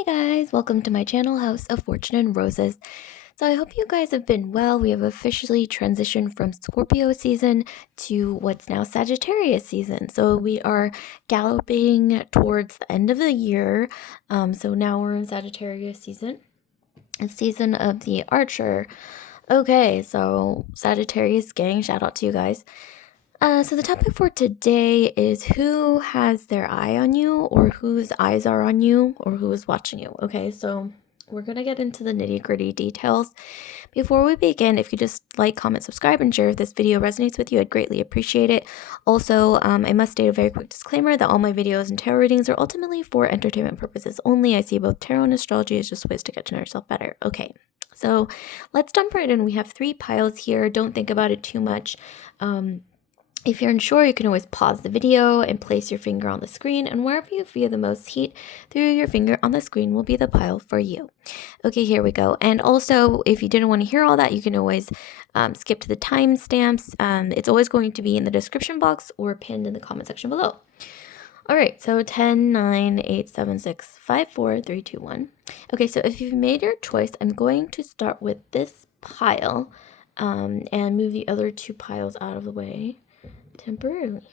Hey guys, welcome to my channel, House of Fortune and Roses. So I hope you guys have been well. We have officially transitioned from Scorpio season to what's now Sagittarius season. So we are galloping towards the end of the year. So now we're in Sagittarius season. It's season of the Archer. Okay, so Sagittarius gang, shout out to you guys. So the topic for today is who has their eye on you, or whose eyes are on you, or who is watching you. Okay, so we're going to get into the nitty-gritty details. Before we begin, if you just like, comment, subscribe, and share if this video resonates with you, I'd greatly appreciate it. Also, I must state a very quick disclaimer that all my videos and tarot readings are ultimately for entertainment purposes only. I see both tarot and astrology as just ways to get to know yourself better. Okay, so let's jump right in. We have 3 piles here. Don't think about it too much. If you're unsure, you can always pause the video and place your finger on the screen, and wherever you feel the most heat through your finger on the screen will be the pile for you. Okay, here we go. And also, if you didn't want to hear all that, you can always skip to the timestamps. It's always going to be in the description box or pinned in the comment section below. All right, so 10, 9, 8, 7, 6, 5, 4, 3, 2, 1. Okay, so if you've made your choice, I'm going to start with this pile and move the other 2 piles out of the way temporarily.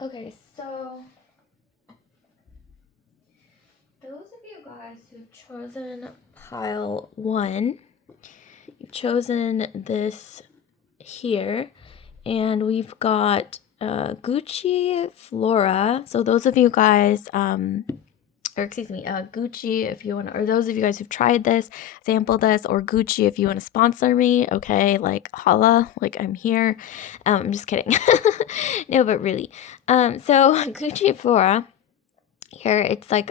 Okay, so those of you guys who've chosen pile 1, you've chosen this here, and we've got Gucci Flora. So those of you guys Gucci, if you want to, or those of you guys who've tried this, sampled this, or Gucci, if you want to sponsor me, okay, like holla, like I'm here. I'm just kidding. No, but really. So Gucci Flora, here, it's like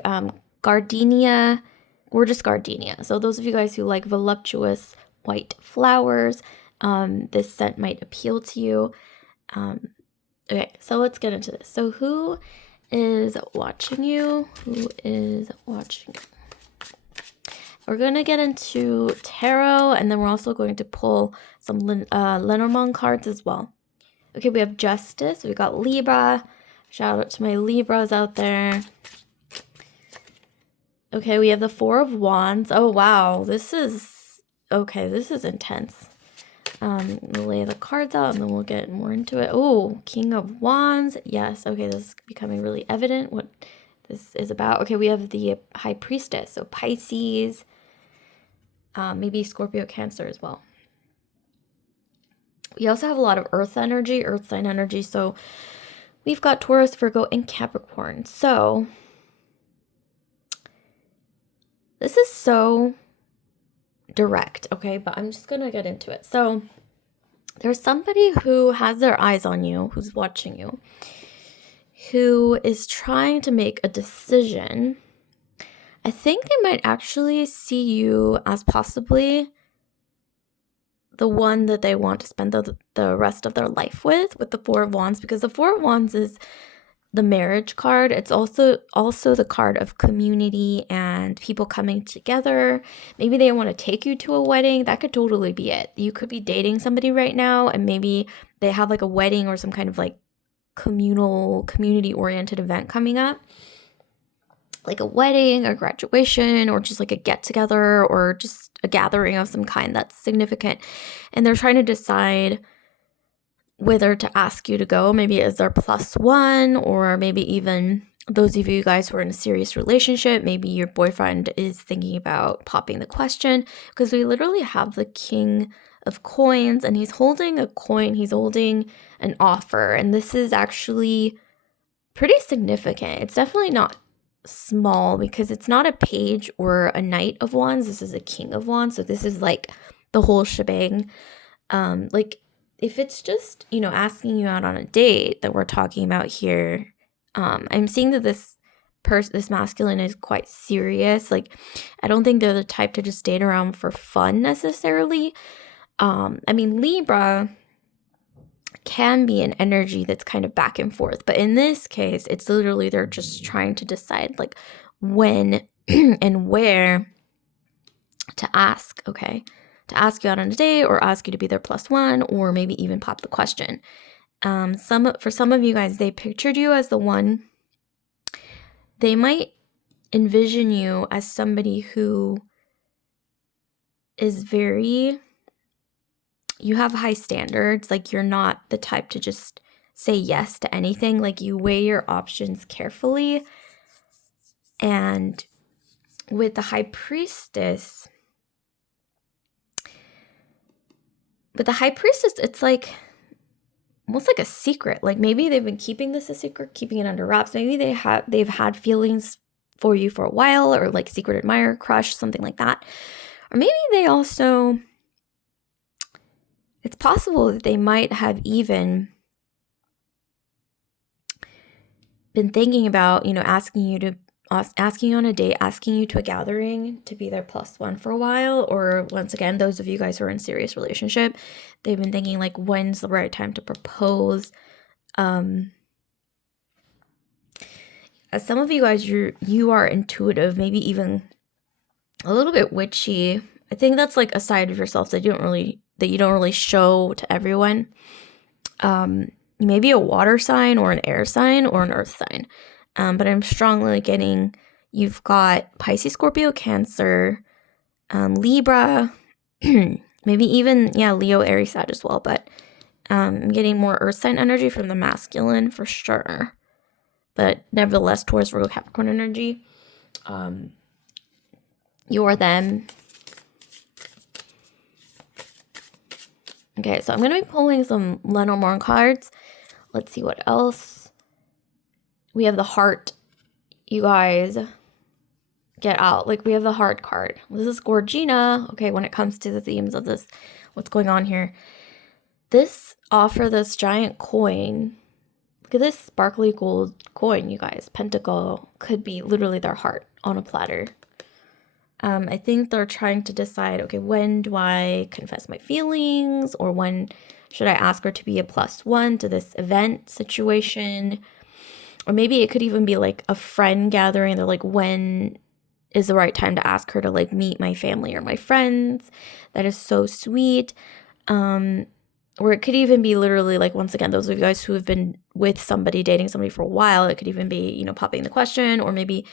gardenia, gorgeous gardenia. So those of you guys who like voluptuous white flowers, this scent might appeal to you. Okay, so let's get into this. So who is watching you? Who is watching you? We're going to get into tarot, and then we're also going to pull some Lenormand cards as well. Okay, we have Justice. We got Libra. Shout out to my Libras out there. Okay, we have the 4 of Wands. Oh, wow. This is intense. We'll lay the cards out and then we'll get more into it. Oh, King of Wands. Yes. Okay, this is becoming really evident what this is about. Okay, we have the High Priestess. So Pisces, maybe Scorpio, Cancer as well. We also have a lot of earth energy, earth sign energy. So we've got Taurus, Virgo, and Capricorn. So this is so direct, okay, but I'm just gonna get into it. So there's somebody who has their eyes on you, who's watching you, who is trying to make a decision. I think they might actually see you as possibly the one that they want to spend the rest of their life with the 4 of Wands, because the 4 of Wands is the marriage card. It's also the card of community and people coming together. Maybe they want to take you to a wedding. That could totally be it. You could be dating somebody right now, and maybe they have like a wedding or some kind of like community-oriented event coming up. Like a wedding, a graduation, or just like a get-together, or just a gathering of some kind that's significant. And they're trying to decide whether to ask you to go, maybe as their +1, or maybe even those of you guys who are in a serious relationship, maybe your boyfriend is thinking about popping the question, because we literally have the King of Coins, and he's holding a coin, he's holding an offer, and this is actually pretty significant. It's definitely not small, because it's not a page or a Knight of Wands, this is a King of Wands, so this is like the whole shebang. Like, if it's just, asking you out on a date that we're talking about here, I'm seeing that this masculine is quite serious. Like, I don't think they're the type to just date around for fun necessarily. I mean, Libra can be an energy that's kind of back and forth, but in this case, it's literally they're just trying to decide like when and where to ask, okay? to ask you out on a date or ask you to be their plus one, or maybe even pop the question. For some of you guys, they pictured you as the one. They might envision you as somebody who is you have high standards. Like, you're not the type to just say yes to anything. Like, you weigh your options carefully. And with the High Priestess, it's like almost like a secret. Like, maybe they've been keeping this a secret, keeping it under wraps. Maybe they've had feelings for you for a while, or like secret admirer, crush, something like that. Or maybe they also, it's possible that they might have even been thinking about, asking you on a date, asking you to a gathering to be their plus one for a while. Or once again, those of you guys who are in serious relationship, they've been thinking like, when's the right time to propose? As some of you guys, you are intuitive, maybe even a little bit witchy. I think that's like a side of yourself that you don't really show to everyone. Maybe a water sign or an air sign or an earth sign. But I'm strongly getting you've got Pisces, Scorpio, Cancer, Libra, maybe even, Leo, Aries, Sag as well. But I'm getting more earth sign energy from the masculine for sure. But nevertheless, Taurus, Virgo, Capricorn energy. You're them. Okay, so I'm going to be pulling some Lenormand cards. Let's see what else. We have the heart. You guys, get out. Like, we have the heart card. This is Gorgina. Okay, when it comes to the themes of this, what's going on here. This giant coin. Look at this sparkly gold coin, you guys. Pentacle could be literally their heart on a platter. I think they're trying to decide, okay, when do I confess my feelings? Or when should I ask her to be a plus one to this event situation? Or maybe it could even be like a friend gathering. They're like, when is the right time to ask her to like meet my family or my friends? That is so sweet. Or it could even be literally like, once again, those of you guys who have been with somebody, dating somebody for a while, it could even be, popping the question. Or maybe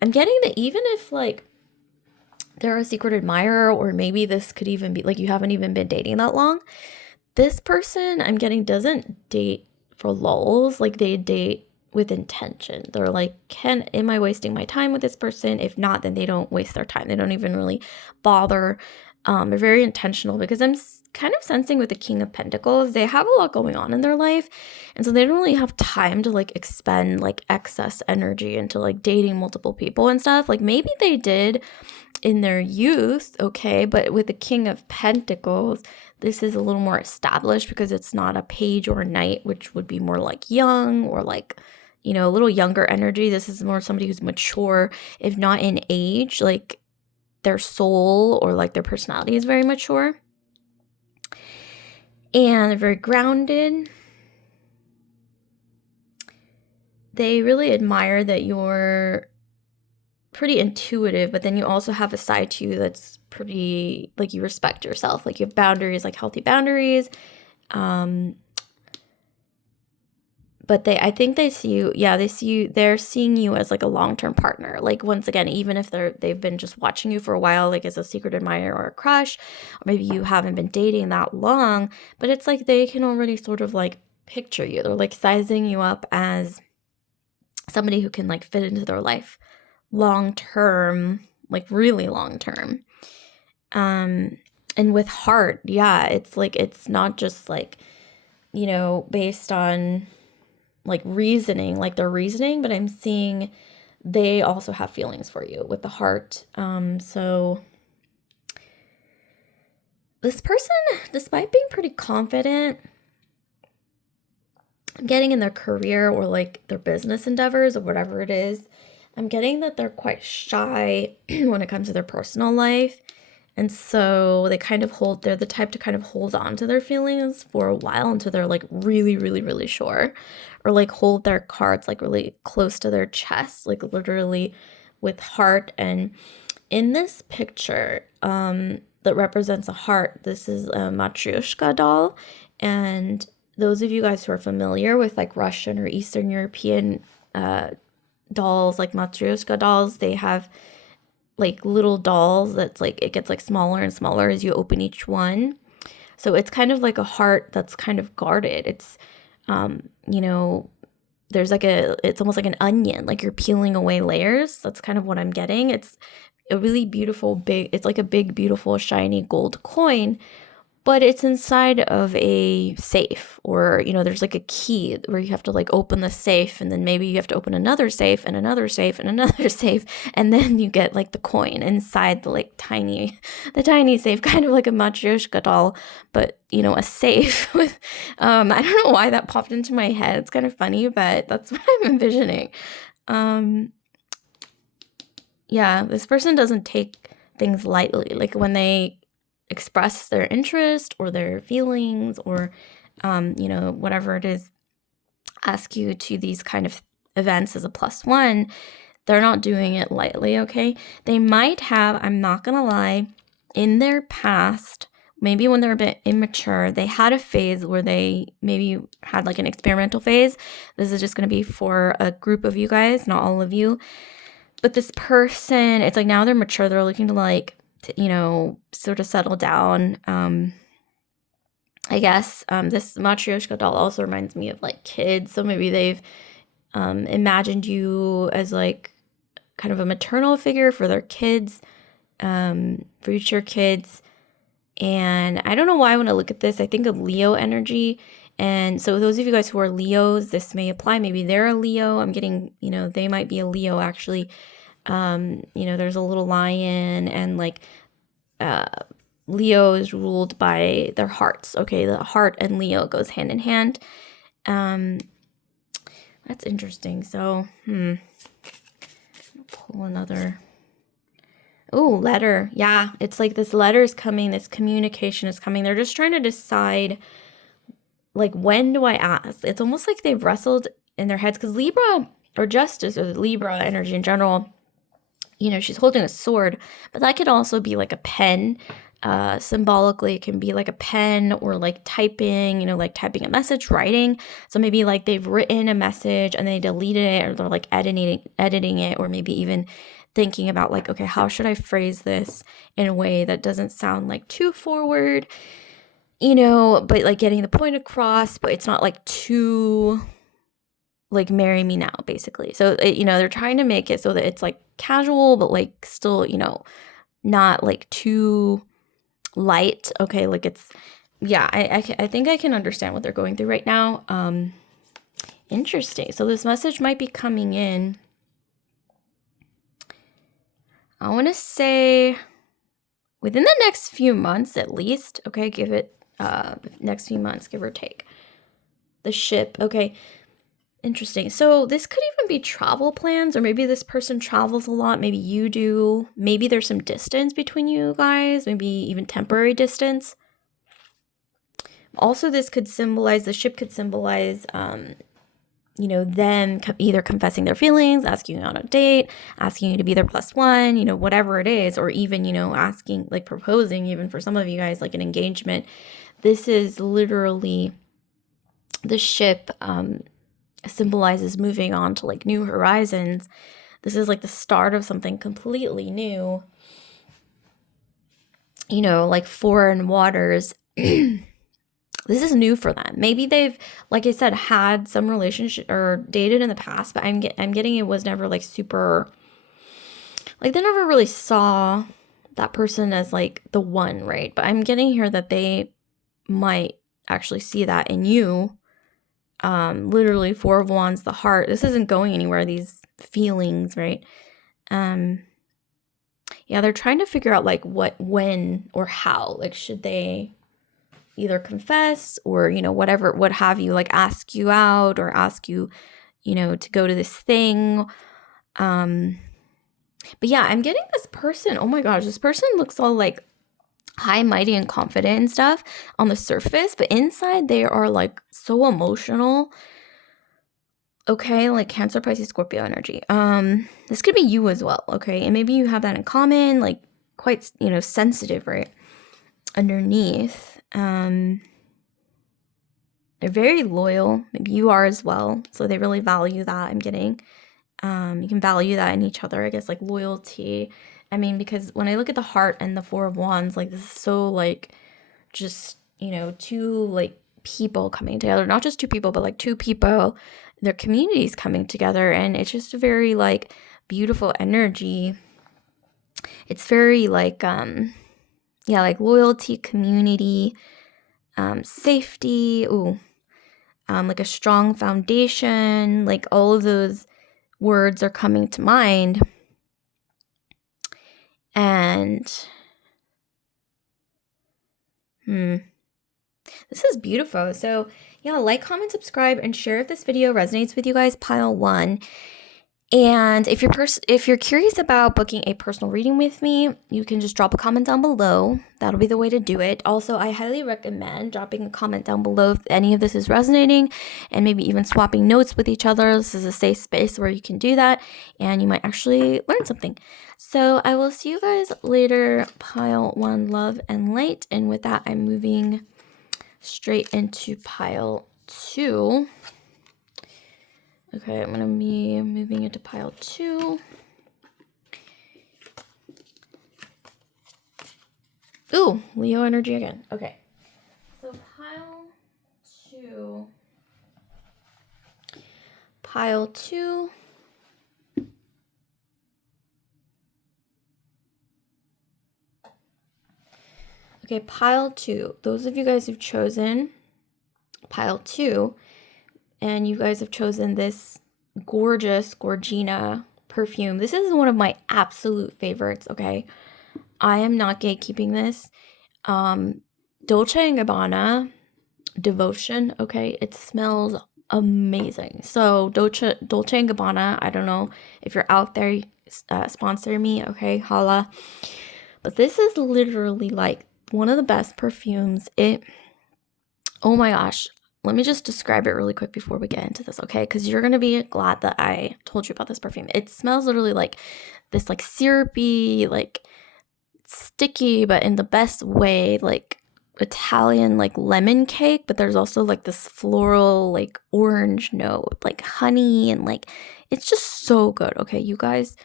I'm getting that even if like they're a secret admirer, or maybe this could even be like you haven't even been dating that long. This person I'm getting doesn't date for lulz. Like, they date with intention. They're like, am I wasting my time with this person? If not, then they don't waste their time. They don't even really bother. They're very intentional, because I'm kind of sensing with the King of Pentacles, they have a lot going on in their life. And so they don't really have time to like expend like excess energy into like dating multiple people and stuff. Like, maybe they did in their youth, okay, but with the King of Pentacles, this is a little more established, because it's not a page or a knight, which would be more like young, or like, a little younger energy. This is more somebody who's mature, if not in age, like their soul or like their personality is very mature. And they're very grounded. They really admire that you're pretty intuitive, but then you also have a side to you that's pretty, like, you respect yourself. Like, you have boundaries, like healthy boundaries. But I think they see you, they're seeing you as like a long-term partner. Like, once again, even if they've been just watching you for a while, like as a secret admirer or a crush, or maybe you haven't been dating that long, but it's like they can already sort of like picture you. They're like sizing you up as somebody who can like fit into their life long-term, like really long-term. And with heart, it's like, it's not just like, based on like reasoning, like their reasoning, but I'm seeing they also have feelings for you with the heart. So this person, despite being pretty confident, I'm getting in their career or like their business endeavors or whatever it is, I'm getting that they're quite shy when it comes to their personal life. And so they're the type to kind of hold on to their feelings for a while until they're like really, really, really sure, or like hold their cards like really close to their chest, like literally with heart. And in this picture, like that represents a heart. This is a matryoshka doll. And those of you guys who are familiar with like Russian or Eastern European dolls, like matryoshka dolls, they have like little dolls that's like, it gets like smaller and smaller as you open each one. So it's kind of like a heart that's kind of guarded. It's, there's like it's almost like an onion, like you're peeling away layers. That's kind of what I'm getting. It's a really beautiful, it's like a big, beautiful, shiny gold coin, but it's inside of a safe, or, there's like a key where you have to like open the safe, and then maybe you have to open another safe and another safe and another safe, and then you get like the coin inside the like tiny safe, kind of like a matryoshka doll, but a safe with, I don't know why that popped into my head. It's kind of funny, but that's what I'm envisioning. Yeah, this person doesn't take things lightly. Like when they express their interest or their feelings or, whatever it is, ask you to these kind of events as a +1, they're not doing it lightly, okay? They might have, I'm not gonna lie, in their past, maybe when they're a bit immature, they had a phase where they maybe had like an experimental phase. This is just gonna be for a group of you guys, not all of you. But this person, it's like now they're mature, they're looking to like, sort of settle down. I guess this matryoshka doll also reminds me of like kids. So maybe they've imagined you as like kind of a maternal figure for their kids, future kids. And I don't know why when I look at this, I think of Leo energy. And so those of you guys who are Leos, this may apply. Maybe they're a Leo. I'm getting, they might be a Leo actually. There's a little lion, and like Leo is ruled by their hearts. Okay, the heart and Leo goes hand in hand. That's interesting. So, pull another. Oh, letter. Yeah, it's like this letter is coming. This communication is coming. They're just trying to decide, like, when do I ask? It's almost like they've wrestled in their heads, because Libra or Justice or the Libra energy in general, she's holding a sword, but that could also be like a pen. Symbolically, it can be like a pen or like typing, like typing a message, writing. So maybe like they've written a message and they deleted it, or they're like editing it, or maybe even thinking about like, okay, how should I phrase this in a way that doesn't sound like too forward, but like getting the point across, but it's not like too like marry me now, basically. So, they're trying to make it so that it's like casual, but like still, not like too light. Okay, like it's, yeah, I think I can understand what they're going through right now. Interesting. So this message might be coming in, I want to say within the next few months at least. Okay, give it next few months, give or take. The ship. Okay, interesting. So this could even be travel plans, or maybe this person travels a lot. Maybe you do. Maybe there's some distance between you guys, maybe even temporary distance. Also, this could symbolize, the ship could symbolize, them either confessing their feelings, asking you on a date, asking you to be their +1, whatever it is, or even, asking, like proposing, even for some of you guys, like an engagement. This is literally, the ship symbolizes moving on to like new horizons. This is like the start of something completely new, like foreign waters. This is new for them. Maybe they've, like I said, had some relationship or dated in the past, but I'm getting it was never like super, like they never really saw that person as like the one, right? But I'm getting here that they might actually see that in you. Literally 4 of Wands, the heart. This isn't going anywhere, these feelings, right? Yeah, they're trying to figure out like what, when, or how. Like, should they either confess or, whatever, what have you, like ask you out or ask you, to go to this thing. But yeah, I'm getting this person. Oh my gosh, this person looks all like high, mighty, and confident and stuff on the surface, but inside they are like so emotional. Okay, like Cancer, Pisces, Scorpio energy. This could be you as well, okay? And maybe you have that in common, like quite, sensitive, right? underneath. They're very loyal. Maybe you are as well. So they really value that, I'm getting. You can value that in each other, I guess, like loyalty. I mean, because when I look at the heart and the Four of Wands, like this is so like just, two like people coming together, not just two people, but like two people, their communities coming together. And it's just a very like beautiful energy. It's very like, like loyalty, community, safety, like a strong foundation, like all of those words are coming to mind. And this is beautiful. So yeah, like, comment, subscribe, and share if this video resonates with you guys, pile 1. And if you're curious about booking a personal reading with me, you can just drop a comment down below. That'll be the way to do it. Also, I highly recommend dropping a comment down below if any of this is resonating, and maybe even swapping notes with each other. This is a safe space where you can do that, and you might actually learn something. So I will see you guys later, pile 1, love and light. And with that, I'm moving straight into pile 2. Okay, I'm going to be moving into pile 2. Ooh, Leo energy again. Okay. So pile 2. Pile 2. Okay, pile 2. Those of you guys who've chosen pile 2, and you guys have chosen this gorgeous Gorgina perfume. This is one of my absolute favorites, okay? I am not gatekeeping this. Dolce & Gabbana Devotion, okay? It smells amazing. So Dolce & Gabbana, I don't know if you're out there, sponsor me, okay? Holla. But this is literally like one of the best perfumes. Oh my gosh. Let me just describe it really quick before we get into this, okay? Because you're going to be glad that I told you about this perfume. It smells literally like this like syrupy, like sticky, but in the best way, like Italian like lemon cake, but there's also like this floral like orange note, like honey, and like it's just so good, okay? You guys,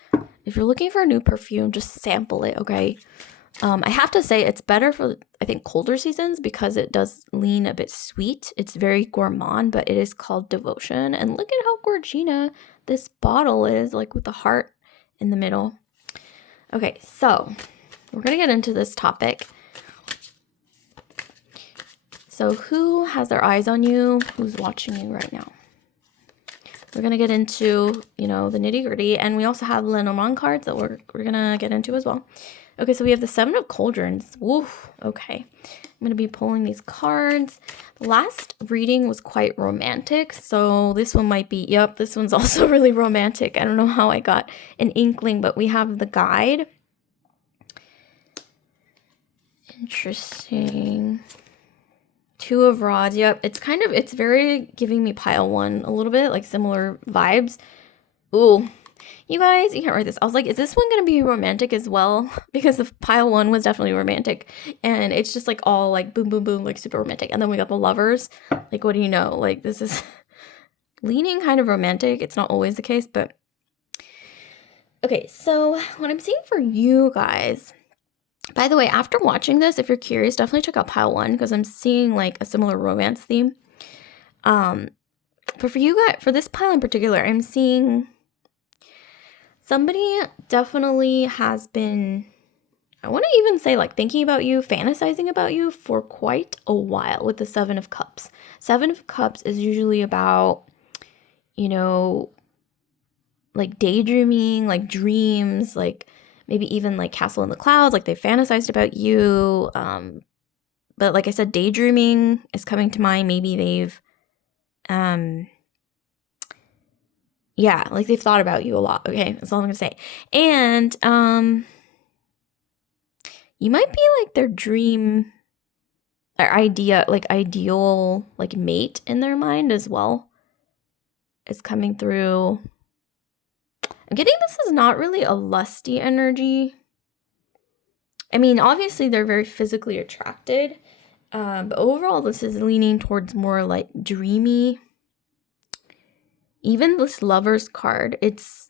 if you're looking for a new perfume, just sample it, okay? I have to say it's better for, I think, colder seasons because it does lean a bit sweet. It's very gourmand, but it is called Devotion. And look at how Gorgina this bottle is, like with the heart in the middle. Okay, so we're going to get into this topic. So who has their eyes on you? Who's watching you right now? We're going to get into, the nitty gritty. And we also have Lenormand cards that we're going to get into as well. Okay, so we have the 7 of Cauldrons. Woof. Okay. I'm going to be pulling these cards. The last reading was quite romantic, so this one might be, yep, this one's also really romantic. I don't know how I got an inkling, but we have the guide. Interesting. 2 of Rods. Yep, it's very giving me pile 1 a little bit, like similar vibes. Ooh. You guys, you can't write this. I was like, is this one going to be romantic as well? Because the pile 1 was definitely romantic. And it's just like all like boom, boom, boom, like super romantic. And then we got the Lovers. Like, what do you know? Like, this is leaning kind of romantic. It's not always the case, but. Okay, so what I'm seeing for you guys. By the way, after watching this, if you're curious, definitely check out pile 1 because I'm seeing like a similar romance theme. But for you guys, for this pile in particular, I'm seeing somebody definitely has been, I want to even say like thinking about you, fantasizing about you for quite a while with the 7 of Cups. 7 of Cups is usually about, like daydreaming, like dreams, like maybe even like Castle in the Clouds, like they fantasized about you. But like I said, daydreaming is coming to mind. Maybe they've, yeah, like they've thought about you a lot. Okay, that's all I'm gonna say. And you might be like their dream or idea, like ideal, like mate in their mind as well. Is coming through. I'm getting this is not really a lusty energy. I mean, obviously they're very physically attracted, but overall this is leaning towards more like dreamy. Even this Lovers card, it's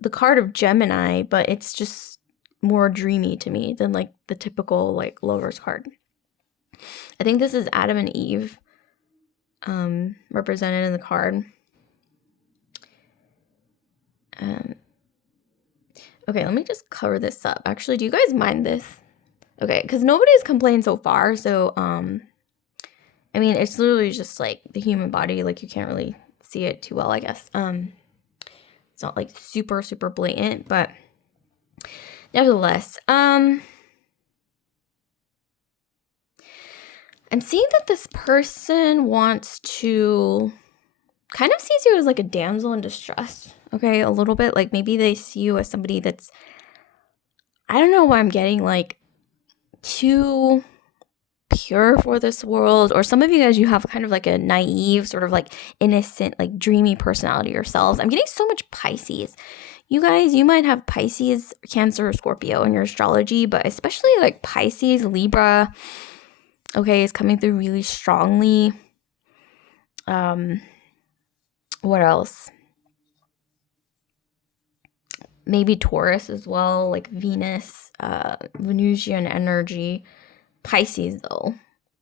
the card of Gemini, but it's just more dreamy to me than like the typical like Lovers card. I think this is Adam and Eve represented in the card. Okay, let me just cover this up. Actually, do you guys mind this? Okay, because nobody's complained so far, so I mean, it's literally just like the human body, like you can't really see it too well, I guess. It's not like super, super blatant, but nevertheless, I'm seeing that this person wants to kind of sees you as like a damsel in distress, okay, a little bit. Like maybe they see you as somebody that's, I don't know why I'm getting like too pure for this world, or some of you guys, you have kind of like a naive, sort of like innocent, like dreamy personality yourselves. I'm getting so much Pisces. You guys, you might have Pisces, Cancer, or Scorpio in your astrology, but especially like Pisces, Libra, okay, is coming through really strongly. What else? Maybe Taurus as well, like Venus, Venusian energy. Pisces though.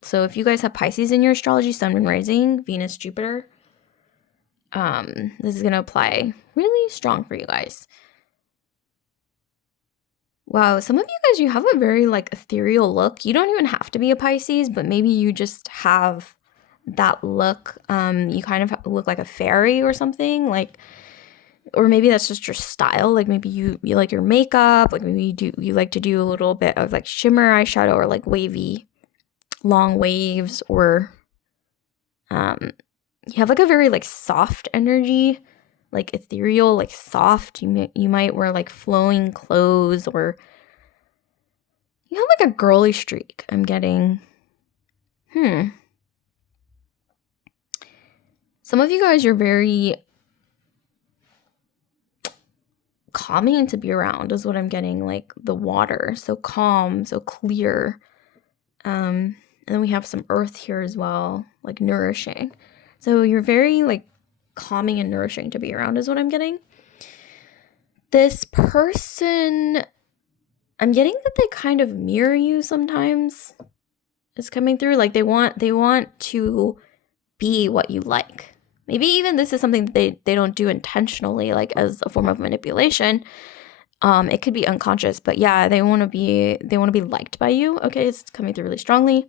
So if you guys have Pisces in your astrology, Sun, Moon, Rising, Venus, Jupiter, this is gonna apply really strong for you guys. Wow, some of you guys, you have a very like ethereal look. You don't even have to be a Pisces, but maybe you just have that look. You kind of look like a fairy or something, like, or maybe that's just your style. Like maybe you like your makeup, like maybe you like to do a little bit of like shimmer eyeshadow or like wavy long waves, or you have like a very like soft energy, like ethereal, like soft. You might wear like flowing clothes, or you have like a girly streak. I'm getting some of you guys, you're very calming to be around is what I'm getting. Like the water, so calm, so clear. And then we have some earth here as well, like nourishing. So you're very like calming and nourishing to be around is what I'm getting. This person, I'm getting that they kind of mirror you sometimes. Is coming through. Like they want to be what you like. Maybe even this is something that they don't do intentionally, like as a form of manipulation. It could be unconscious, but yeah, they want to be liked by you. Okay, it's coming through really strongly.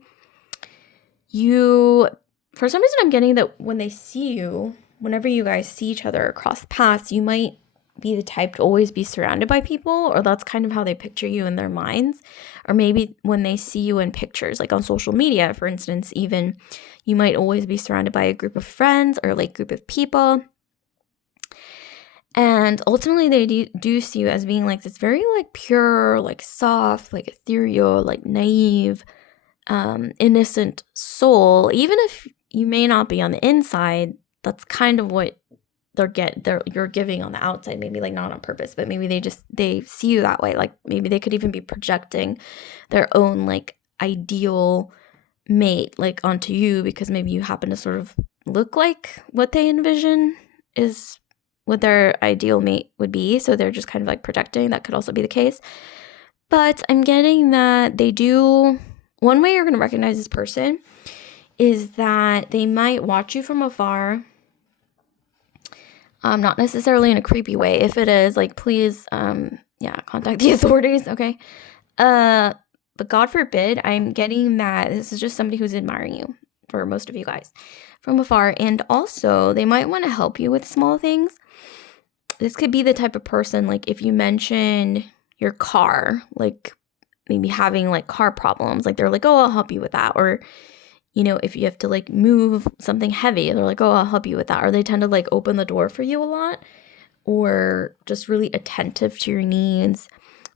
You, for some reason, I'm getting that when they see you, whenever you guys see each other across paths, you might be the type to always be surrounded by people, or that's kind of how they picture you in their minds. Or maybe when they see you in pictures, like on social media, for instance, even you might always be surrounded by a group of friends or like group of people. And ultimately they do see you as being like this very like pure, like soft, like ethereal, like naive, innocent soul. Even if you may not be on the inside, that's kind of what you're giving on the outside. Maybe like not on purpose, but maybe they see you that way. Like maybe they could even be projecting their own like ideal mate like onto you, because maybe you happen to sort of look like what they envision is what their ideal mate would be. So they're just kind of like projecting. That could also be the case. But I'm getting that they do. One way you're going to recognize this person is that they might watch you from afar. Not necessarily in a creepy way. If it is, like, please, contact the authorities, okay? But God forbid, I'm getting that this is just somebody who's admiring you, for most of you guys, from afar. And also, they might want to help you with small things. This could be the type of person, like, if you mention your car, like, maybe having, like, car problems, like, they're like, oh, I'll help you with that. Or, you know, if you have to, like, move something heavy, they're like, oh, I'll help you with that. Or they tend to, like, open the door for you a lot, or just really attentive to your needs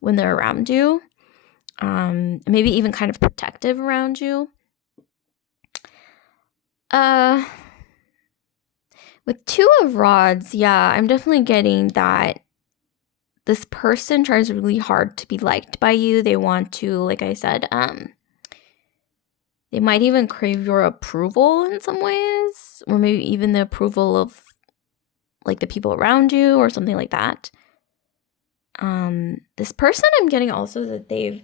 when they're around you. Maybe even kind of protective around you. With Two of Rods, yeah, I'm definitely getting that this person tries really hard to be liked by you. They want to, like I said, they might even crave your approval in some ways, or maybe even the approval of like the people around you or something like that. This person, I'm getting also that they've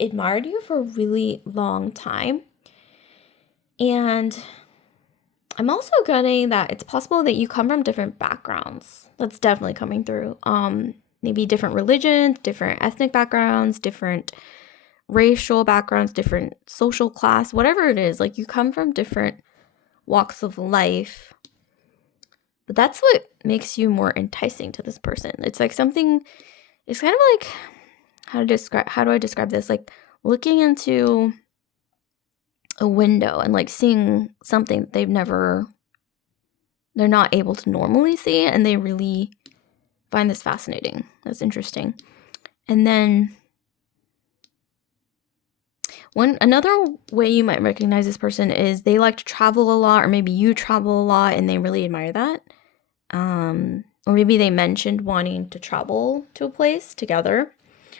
admired you for a really long time. And I'm also getting that it's possible that you come from different backgrounds. That's definitely coming through. Maybe different religions, different ethnic backgrounds, different racial backgrounds, different social class, whatever it is. Like, you come from different walks of life. But that's what makes you more enticing to this person. It's like something, it's kind of like, how do I describe this? Like looking into a window and like seeing something they're not able to normally see, and they really find this fascinating. That's interesting. And then another way you might recognize this person is they like to travel a lot, or maybe you travel a lot and they really admire that. Or maybe they mentioned wanting to travel to a place together.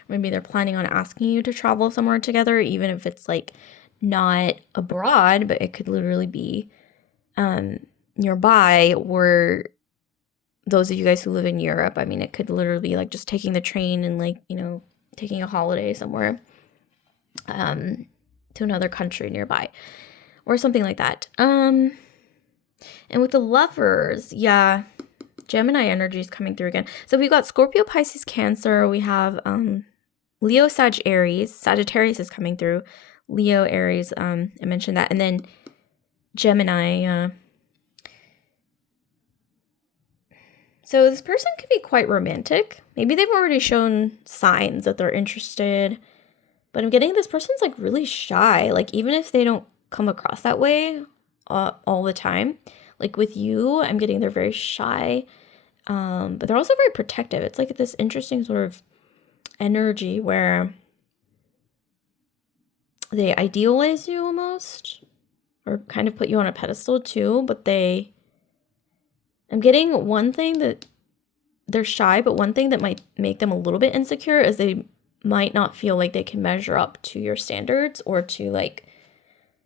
Maybe they're planning on asking you to travel somewhere together, even if it's like not abroad, but it could literally be nearby. Or those of you guys who live in Europe, I mean, it could literally be like just taking the train and like, taking a holiday somewhere to another country nearby or something like that. And with the lovers, yeah, Gemini energy is coming through again. So we've got Scorpio, Pisces, Cancer. We have Leo, Sag, Aries. Sagittarius is coming through. Leo, Aries, I mentioned that. And then Gemini. So this person could be quite romantic. Maybe they've already shown signs that they're interested. But I'm getting this person's like really shy. Like, even if they don't come across that way all the time. Like with you, I'm getting they're very shy. But they're also very protective. It's like this interesting sort of energy where they idealize you almost, or kind of put you on a pedestal too, but I'm getting one thing that they're shy, but one thing that might make them a little bit insecure is they might not feel like they can measure up to your standards or to like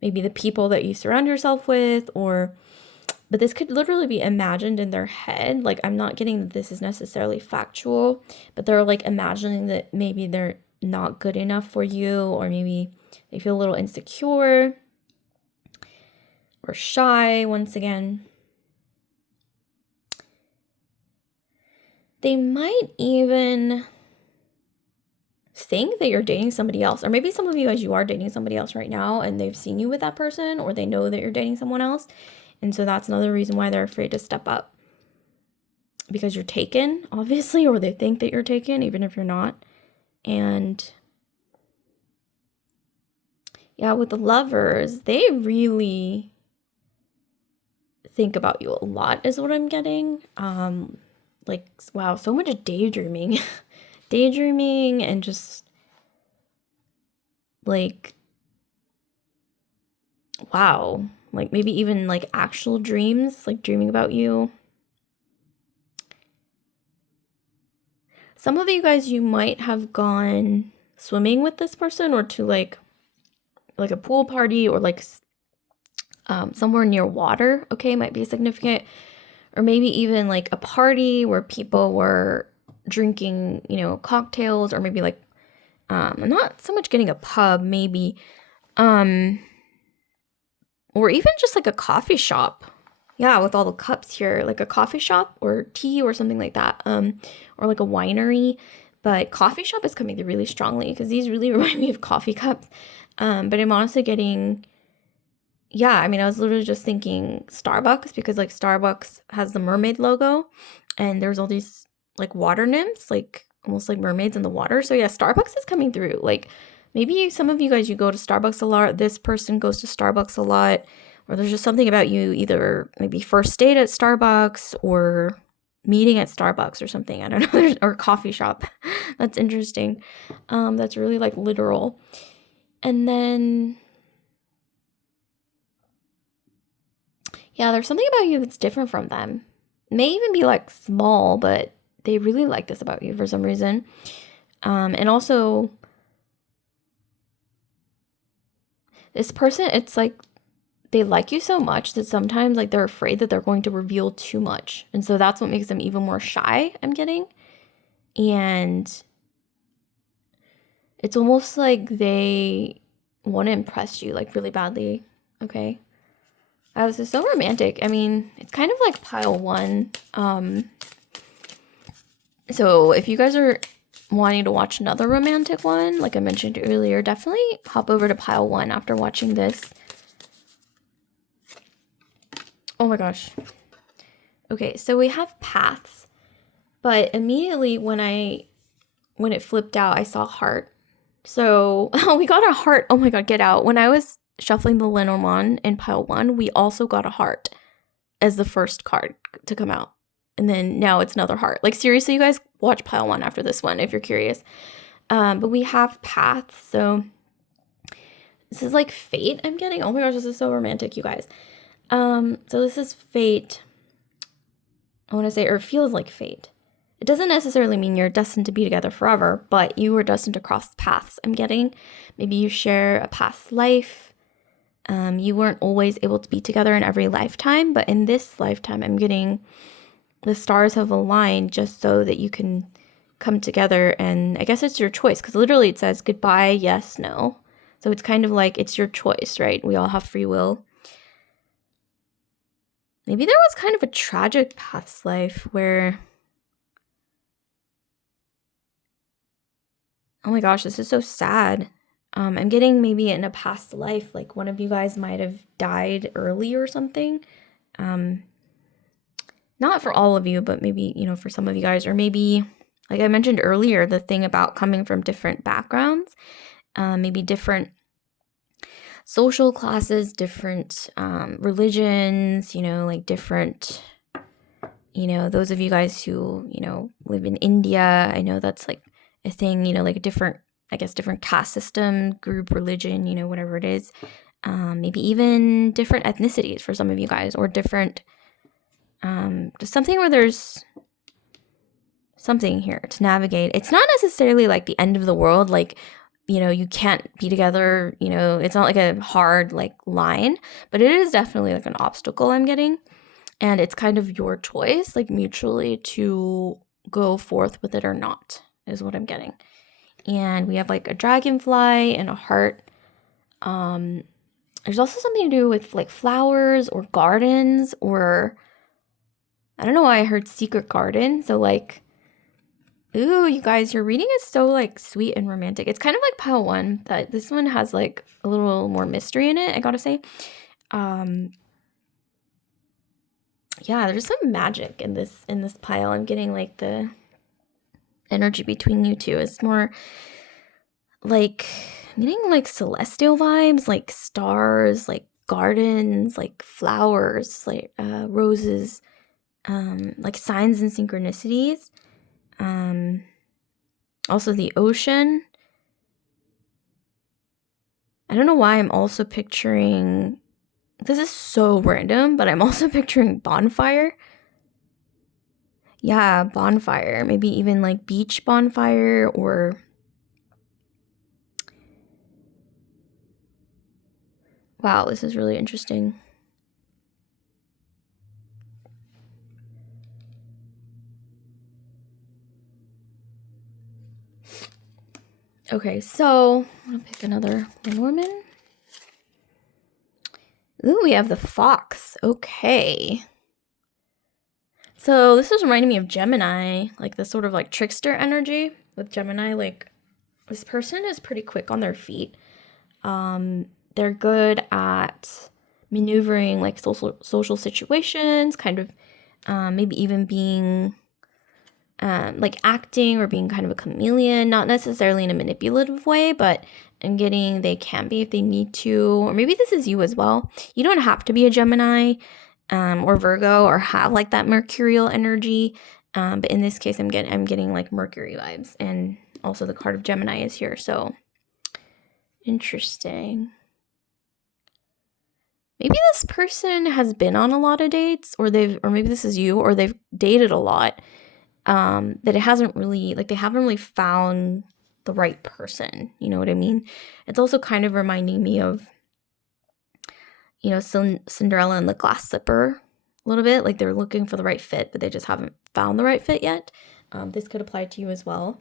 maybe the people that you surround yourself with, but this could literally be imagined in their head. Like, I'm not getting that this is necessarily factual, but they're like imagining that maybe they're not good enough for you, or maybe they feel a little insecure or shy once again. They might even think that you're dating somebody else, or maybe some of you guys, you are dating somebody else right now and they've seen you with that person, or they know that you're dating someone else. And so that's another reason why they're afraid to step up, because you're taken, obviously, or they think that you're taken, even if you're not. And yeah, with the lovers, they really think about you a lot is what I'm getting. Like, wow, so much daydreaming. Daydreaming and just like, wow, like maybe even like actual dreams, like dreaming about you. Some of you guys, you might have gone swimming with this person, or to like a pool party, or like somewhere near water, okay, might be significant. Or maybe even like a party where people were drinking, cocktails, or maybe like not so much getting a pub, maybe or even just like a coffee shop. Yeah, with all the cups here, like a coffee shop or tea or something like that. Or like a winery. But coffee shop is coming through really strongly, because these really remind me of coffee cups. But I'm honestly getting, yeah, I mean, I was literally just thinking Starbucks, because like Starbucks has the mermaid logo, and there's all these like water nymphs, like almost like mermaids in the water. So yeah, Starbucks is coming through. Like, maybe some of you guys, you go to Starbucks a lot. This person goes to Starbucks a lot. Or there's just something about you, either maybe first date at Starbucks or meeting at Starbucks or something. I don't know. Or coffee shop. That's interesting. That's really like literal. And then, yeah, there's something about you that's different from them. May even be like small, but they really like this about you for some reason. And also, this person, it's like they like you so much that sometimes like they're afraid that they're going to reveal too much. And so that's what makes them even more shy, I'm getting. And it's almost like they want to impress you like really badly. Okay. This is so romantic. I mean, it's kind of like pile one. So if you guys are wanting to watch another romantic one, like I mentioned earlier, definitely hop over to pile one after watching this. Oh my gosh. Okay, so we have paths, but immediately when it flipped out, I saw heart. So we got a heart. Oh my god, get out. When I was shuffling the Lenormand in pile one, we also got a heart as the first card to come out. And then now it's another heart. Like seriously, you guys watch pile one after this one if you're curious. But we have paths. So this is like fate I'm getting. Oh my gosh, this is so romantic, you guys. So this is fate. I want to say, or feels like fate. It doesn't necessarily mean you're destined to be together forever, but you were destined to cross paths, I'm getting. Maybe you share a past life. You weren't always able to be together in every lifetime, but in this lifetime, I'm getting the stars have aligned just so that you can come together. And I guess it's your choice, because literally it says goodbye, yes, no. So it's kind of like it's your choice, right? We all have free will. Maybe there was kind of a tragic past life where, oh my gosh, this is so sad. I'm getting maybe in a past life, like one of you guys might have died early or something. Not for all of you, but maybe, for some of you guys, or maybe, like I mentioned earlier, the thing about coming from different backgrounds, maybe different social classes, different religions, like different, those of you guys who, live in India, I know that's like a thing, like a different, I guess, different caste system, group, religion, whatever it is. Maybe even different ethnicities for some of you guys, or different, just something where there's something here to navigate. It's not necessarily like the end of the world, like, you can't be together, it's not like a hard like line, but it is definitely like an obstacle I'm getting. And it's kind of your choice, like mutually, to go forth with it or not, is what I'm getting. And we have like a dragonfly and a heart. There's also something to do with like flowers or gardens, or I don't know why I heard secret garden. So like, ooh, you guys, your reading is so like sweet and romantic. It's kind of like pile one, that this one has like a little more mystery in it, I gotta say. Yeah, there's some magic in this pile. I'm getting like the energy between you two is more like, I'm getting like celestial vibes, like stars, like gardens, like flowers, like roses, like signs and synchronicities. Also the ocean. I don't know why I'm also picturing, this is so random, but I'm also picturing bonfire. Yeah, bonfire. Maybe even like beach bonfire, or wow, this is really interesting. Okay, so I'm gonna pick another Norman. Ooh, we have the fox. Okay. So this is reminding me of Gemini, like the sort of like trickster energy with Gemini. Like this person is pretty quick on their feet. They're good at maneuvering like social situations, kind of maybe even being like acting or being kind of a chameleon, not necessarily in a manipulative way, but I'm getting they can be if they need to, or maybe this is you as well. You don't have to be a Gemini or Virgo or have like that mercurial energy, but in this case, I'm getting like Mercury vibes, and also the card of Gemini is here, so interesting. Maybe this person has been on a lot of dates, or maybe this is you, or they've dated a lot. that it hasn't really, like, they haven't really found the right person. You know what I mean? It's also kind of reminding me of, Cinderella and the Glass Slipper a little bit. Like, they're looking for the right fit, but they just haven't found the right fit yet. This could apply to you as well.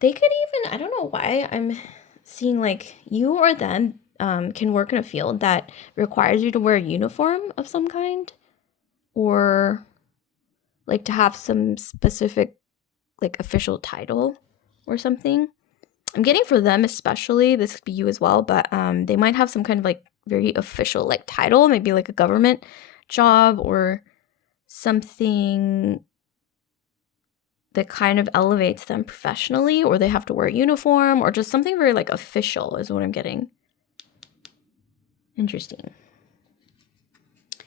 They could even, I don't know why I'm seeing like you or them can work in a field that requires you to wear a uniform of some kind, or like to have some specific like official title or something. I'm getting for them especially, this could be you as well, but they might have some kind of like very official like title, maybe like a government job or something that kind of elevates them professionally, or they have to wear a uniform, or just something very like official is what I'm getting. Interesting.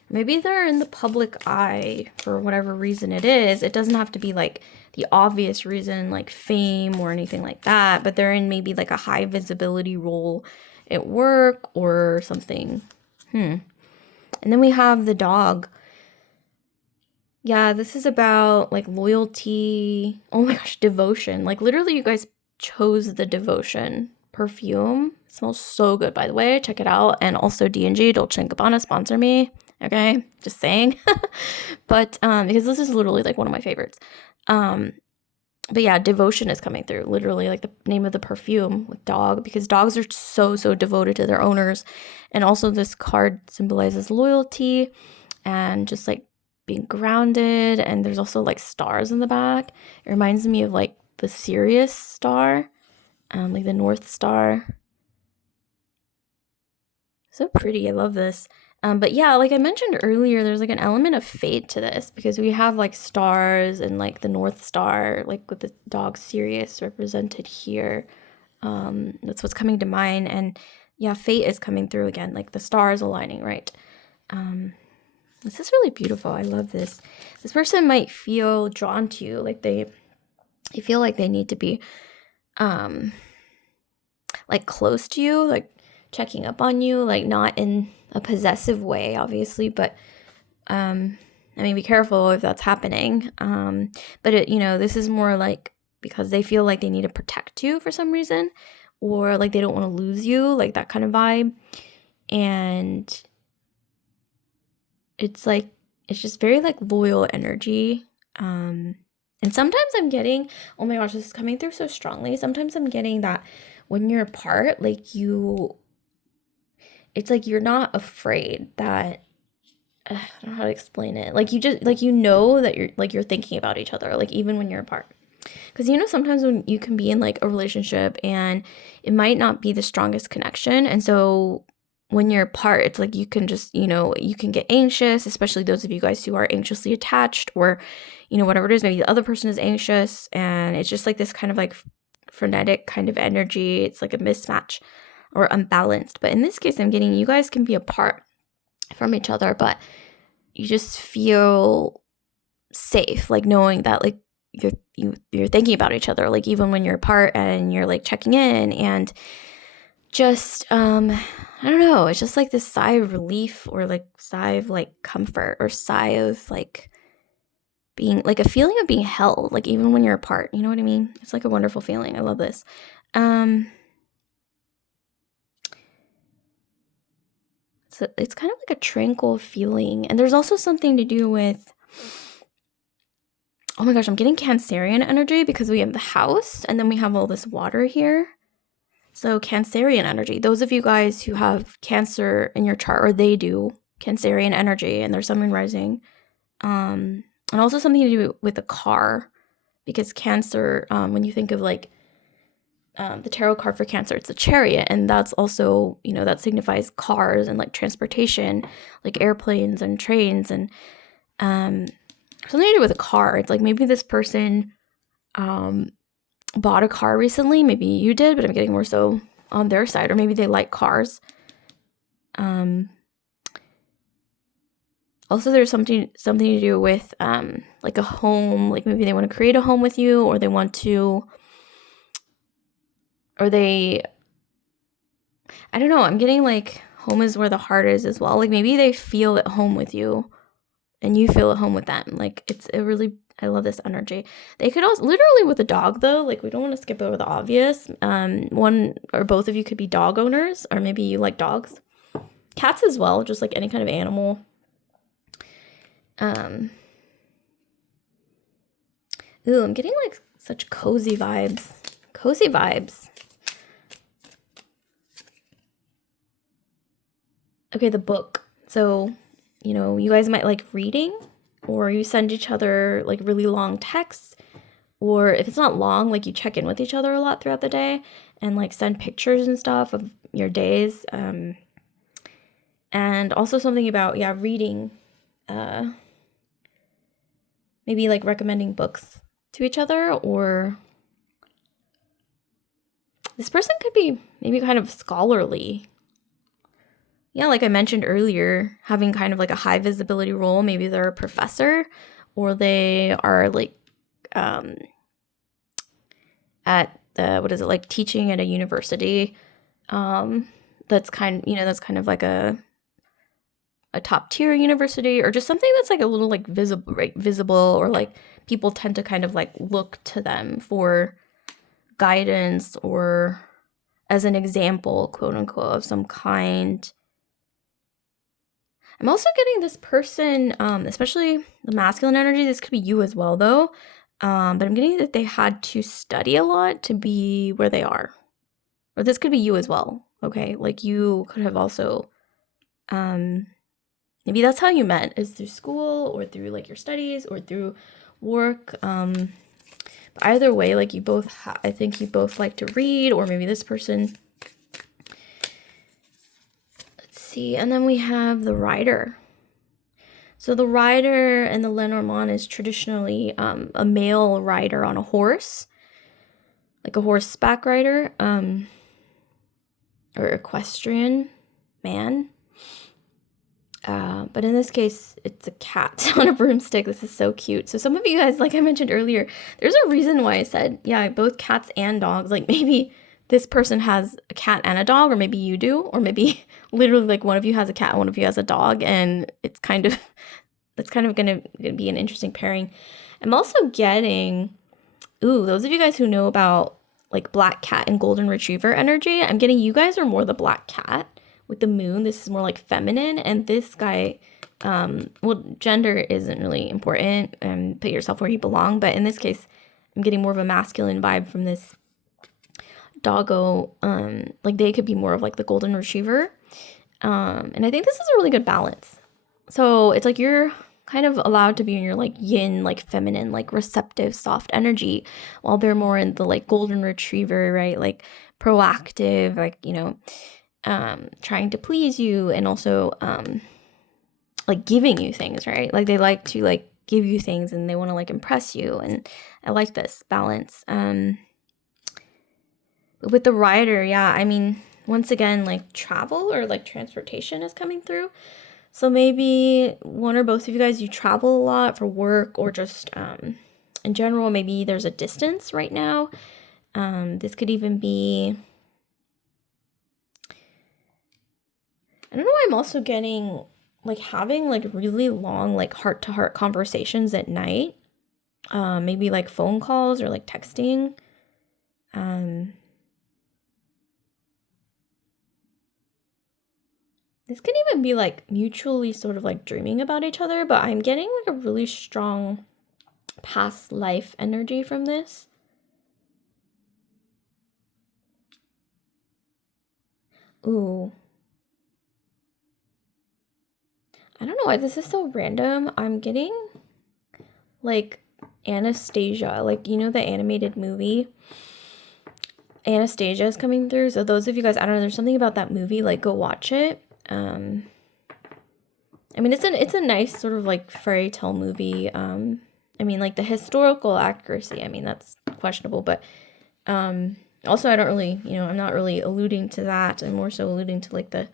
Maybe they're in the public eye for whatever reason it is. It doesn't have to be like the obvious reason, like fame or anything like that, but they're in maybe like a high visibility role at work or something. And then we have the dog. Yeah, this is about like loyalty. Oh my gosh, devotion. Like literally you guys chose the devotion perfume. It smells so good, by the way. Check it out. And also D&G, Dolce & Gabbana, sponsor me. Okay, just saying. But because this is literally like one of my favorites. But yeah, devotion is coming through. Literally like the name of the perfume with dog, because dogs are so devoted to their owners. And also this card symbolizes loyalty and just like being grounded, and there's also like stars in the back. It reminds me of like the Sirius star, like the North Star. So pretty. I love this. But yeah, like I mentioned earlier, there's like an element of fate to this, because we have like stars and like the North Star, like with the dog Sirius represented here. That's what's coming to mind. And yeah, fate is coming through again, like the stars aligning, right? This is really beautiful. I love this. This person might feel drawn to you, like they feel like they need to be like close to you, like checking up on you, like not in a possessive way, obviously, but I mean, be careful if that's happening. But it, this is more like because they feel like they need to protect you for some reason, or like they don't want to lose you, like that kind of vibe. And it's like, it's just very like loyal energy. And sometimes I'm getting, oh my gosh, this is coming through so strongly. Sometimes I'm getting that when you're apart, like it's like you're not afraid that, I don't know how to explain it. Like you just, like, that you're thinking about each other, like even when you're apart. Because sometimes when you can be in like a relationship and it might not be the strongest connection. And so when you're apart, it's like you can just, you can get anxious, especially those of you guys who are anxiously attached, or, whatever it is, maybe the other person is anxious, and it's just like this kind of like frenetic kind of energy. It's like a mismatch or unbalanced. But in this case, I'm getting you guys can be apart from each other, but you just feel safe, like knowing that like you're thinking about each other, like even when you're apart, and you're like checking in, and just I don't know, it's just like this sigh of relief, or like sigh of like comfort, or sigh of like being like a feeling of being held, like even when you're apart. You know what I mean? It's like a wonderful feeling. I love this. So it's kind of like a tranquil feeling. And there's also something to do with, oh my gosh, I'm getting Cancerian energy, because we have the house and then we have all this water here. So Cancerian energy, those of you guys who have Cancer in your chart, or they do Cancerian energy and their sun, moon, rising, and also something to do with the car, because Cancer, when you think of like the tarot card for Cancer, it's a Chariot, and that's also, that signifies cars and like transportation, like airplanes and trains, and something to do with a car. It's like maybe this person bought a car recently. Maybe you did, but I'm getting more so on their side, or maybe they like cars. Also, there's something to do with like a home, like maybe they want to create a home with you, or they want to, or they, I don't know, I'm getting like home is where the heart is as well. Like maybe they feel at home with you, and you feel at home with them. Like, it's a really, I love this energy. They could also, literally with a dog though, like we don't want to skip over the obvious. One or both of you could be dog owners, or maybe you like dogs. Cats as well, just like any kind of animal. Ooh, I'm getting like such cozy vibes. Cozy vibes. Okay, the book. So, you know, you guys might like reading, or you send each other like really long texts, or if it's not long, like you check in with each other a lot throughout the day and like send pictures and stuff of your days. And also something about, yeah, reading, maybe like recommending books to each other, or this person could be maybe kind of scholarly. Yeah, like I mentioned earlier, having kind of like a high visibility role. Maybe they're a professor, or they are like at the, what is it, like teaching at a university. That's kind of like a top tier university, or just something that's like a little like visible, right? Visible, or like people tend to kind of like look to them for guidance, or as an example, quote unquote, of some kind. I'm also getting this person, especially the masculine energy. This could be you as well, though. But I'm getting that they had to study a lot to be where they are. Or this could be you as well, okay? Like you could have also, maybe that's how you met, is through school, or through like your studies, or through work. But either way, like you both, I think you both like to read, or maybe this person. See, and then we have the rider. So the rider in the Lenormand is traditionally a male rider on a horse, like a horseback rider, or equestrian man. But in this case, it's a cat on a broomstick. This is so cute. So some of you guys, like I mentioned earlier, there's a reason why I said, yeah, both cats and dogs. Like maybe this person has a cat and a dog, or maybe you do, or maybe literally like one of you has a cat and one of you has a dog, and it's kind of gonna be an interesting pairing. I'm also getting, those of you guys who know about like black cat and golden retriever energy, I'm getting you guys are more the black cat with the moon. This is more like feminine, and this guy, well, gender isn't really important, and put yourself where you belong, but in this case, I'm getting more of a masculine vibe from this doggo. Like they could be more of like the golden retriever, and I think this is a really good balance. So it's like you're kind of allowed to be in your like yin, like feminine, like receptive, soft energy, while they're more in the like golden retriever, right? Like proactive, like, you know, trying to please you, and also like giving you things, right? Like they like to like give you things, and they want to like impress you, and I like this balance. With the rider, yeah, I mean, once again, like travel or like transportation is coming through. So maybe one or both of you guys, you travel a lot for work, or just in general. Maybe there's a distance right now. This could even be, I don't know why I'm also getting like having like really long like heart-to-heart conversations at night. Maybe like phone calls or like texting. This can even be like mutually sort of like dreaming about each other, but I'm getting like a really strong past life energy from this. Ooh. I don't know why this is so random. I'm getting like Anastasia, like, you know, the animated movie Anastasia is coming through. So those of you guys, I don't know, there's something about that movie, like go watch it. I mean, it's a nice sort of like fairy tale movie. I mean, like the historical accuracy, I mean, that's questionable, but also I don't really, you know, I'm not really alluding to that. I'm more so alluding to like the,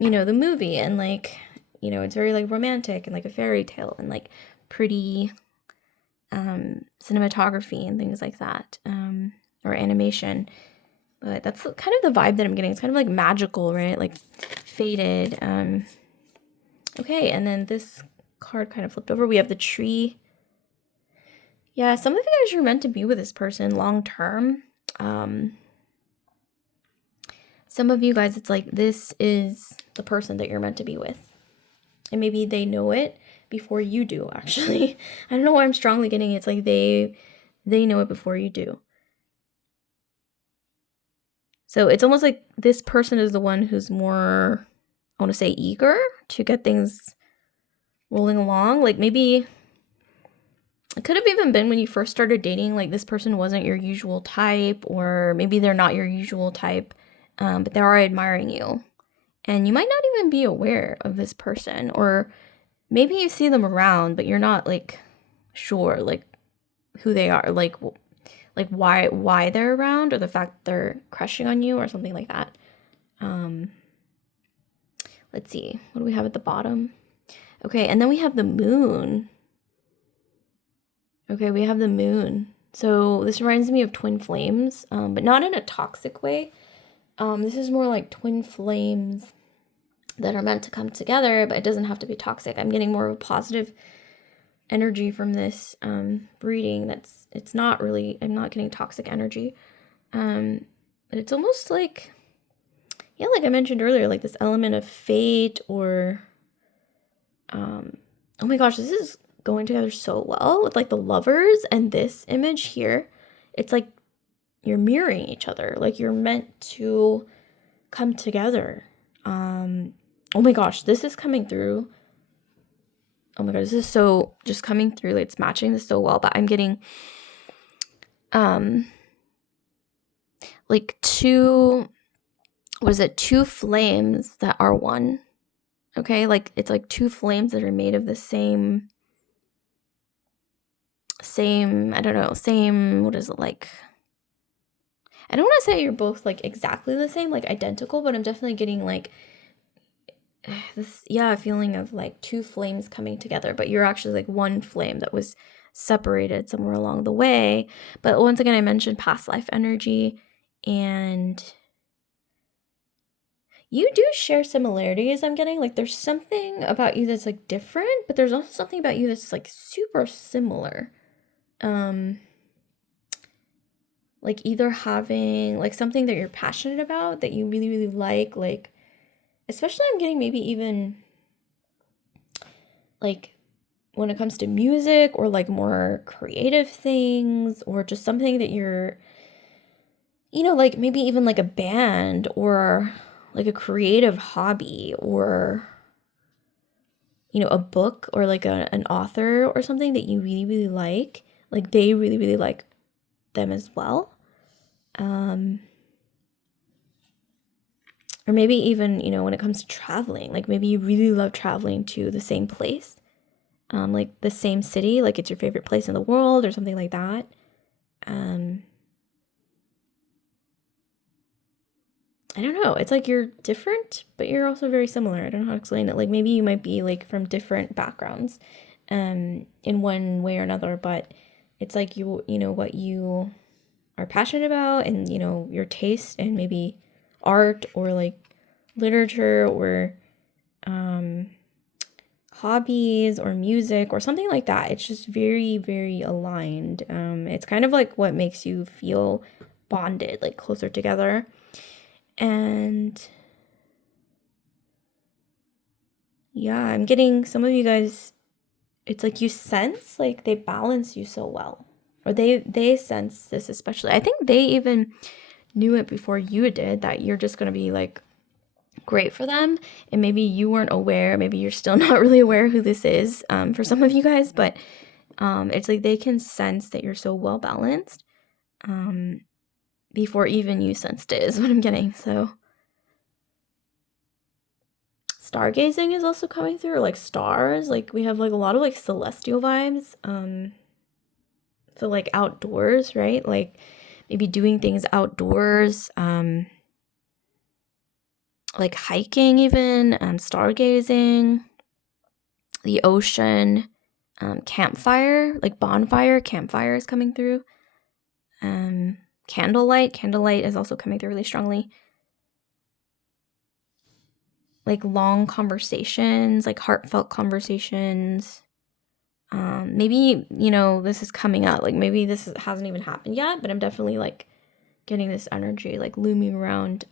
you know, the movie, and like, you know, it's very like romantic and like a fairy tale, and like pretty cinematography and things like that, or animation. But that's kind of the vibe that I'm getting. It's kind of like magical, right? Like faded. Okay, and then this card kind of flipped over. We have the tree. Yeah, some of you guys are meant to be with this person long term. Some of you guys, it's like this is the person that you're meant to be with. And maybe they know it before you do, actually. I don't know why I'm strongly getting it. It's like they know it before you do. So it's almost like this person is the one who's more, I want to say, eager to get things rolling along. Like maybe it could have even been when you first started dating, like this person wasn't your usual type, or maybe they're not your usual type, but they are admiring you. And you might not even be aware of this person, or maybe you see them around, but you're not like sure like who they are, like why they're around, or the fact they're crushing on you or something like that. Let's see, what do we have at the bottom? Okay, and then we have the moon. Okay, we have the moon. So this reminds me of twin flames, but not in a toxic way. This is more like twin flames that are meant to come together, but it doesn't have to be toxic. I'm getting more of a positive energy from this reading. It's not really, I'm not getting toxic energy. But it's almost like, yeah, like I mentioned earlier, like this element of fate, or oh my gosh, this is going together so well with like the lovers and this image here. It's like you're mirroring each other, like you're meant to come together. Oh my gosh, this is coming through. Oh my god, this is so just coming through. Like it's matching this so well, but I'm getting like two flames that are one. Okay, like it's like two flames that are made of the same, I don't know, same, what is it, like, I don't want to say you're both like exactly the same, like identical, but I'm definitely getting like this, yeah, feeling of like two flames coming together, but you're actually like one flame that was separated somewhere along the way. But once again, I mentioned past life energy, and you do share similarities. I'm getting like there's something about you that's like different, but there's also something about you that's like super similar. Like either having like something that you're passionate about that you really, really like especially I'm getting maybe even like when it comes to music, or like more creative things, or just something that you're, like maybe even like a band, or like a creative hobby, or a book, or like an author or something that you really, really like they really, really like them as well. Or maybe even, when it comes to traveling, like maybe you really love traveling to the same place, like the same city, like it's your favorite place in the world or something like that. I don't know. It's like you're different, but you're also very similar. I don't know how to explain it. Like maybe you might be like from different backgrounds, in one way or another, but it's like you know what you are passionate about, and your taste, and maybe art, or like literature, or hobbies, or music, or something like that. It's just very, very aligned. It's kind of like what makes you feel bonded, like closer together. And yeah, I'm getting some of you guys, it's like you sense like they balance you so well, or they sense this, especially. I think they even knew it before you did, that you're just going to be like great for them, and maybe you weren't aware, maybe you're still not really aware who this is, for some of you guys, but it's like they can sense that you're so well balanced, before even you sensed it, is what I'm getting. So stargazing is also coming through, or like stars, like we have like a lot of like celestial vibes, so like outdoors, right? Like maybe doing things outdoors, like hiking even, stargazing, the ocean, campfire, like bonfire, campfire is coming through. Candlelight is also coming through really strongly. like long conversations, like heartfelt conversations. Maybe, you know, this is coming up. Like maybe hasn't even happened yet, but I'm definitely like getting this energy like looming around.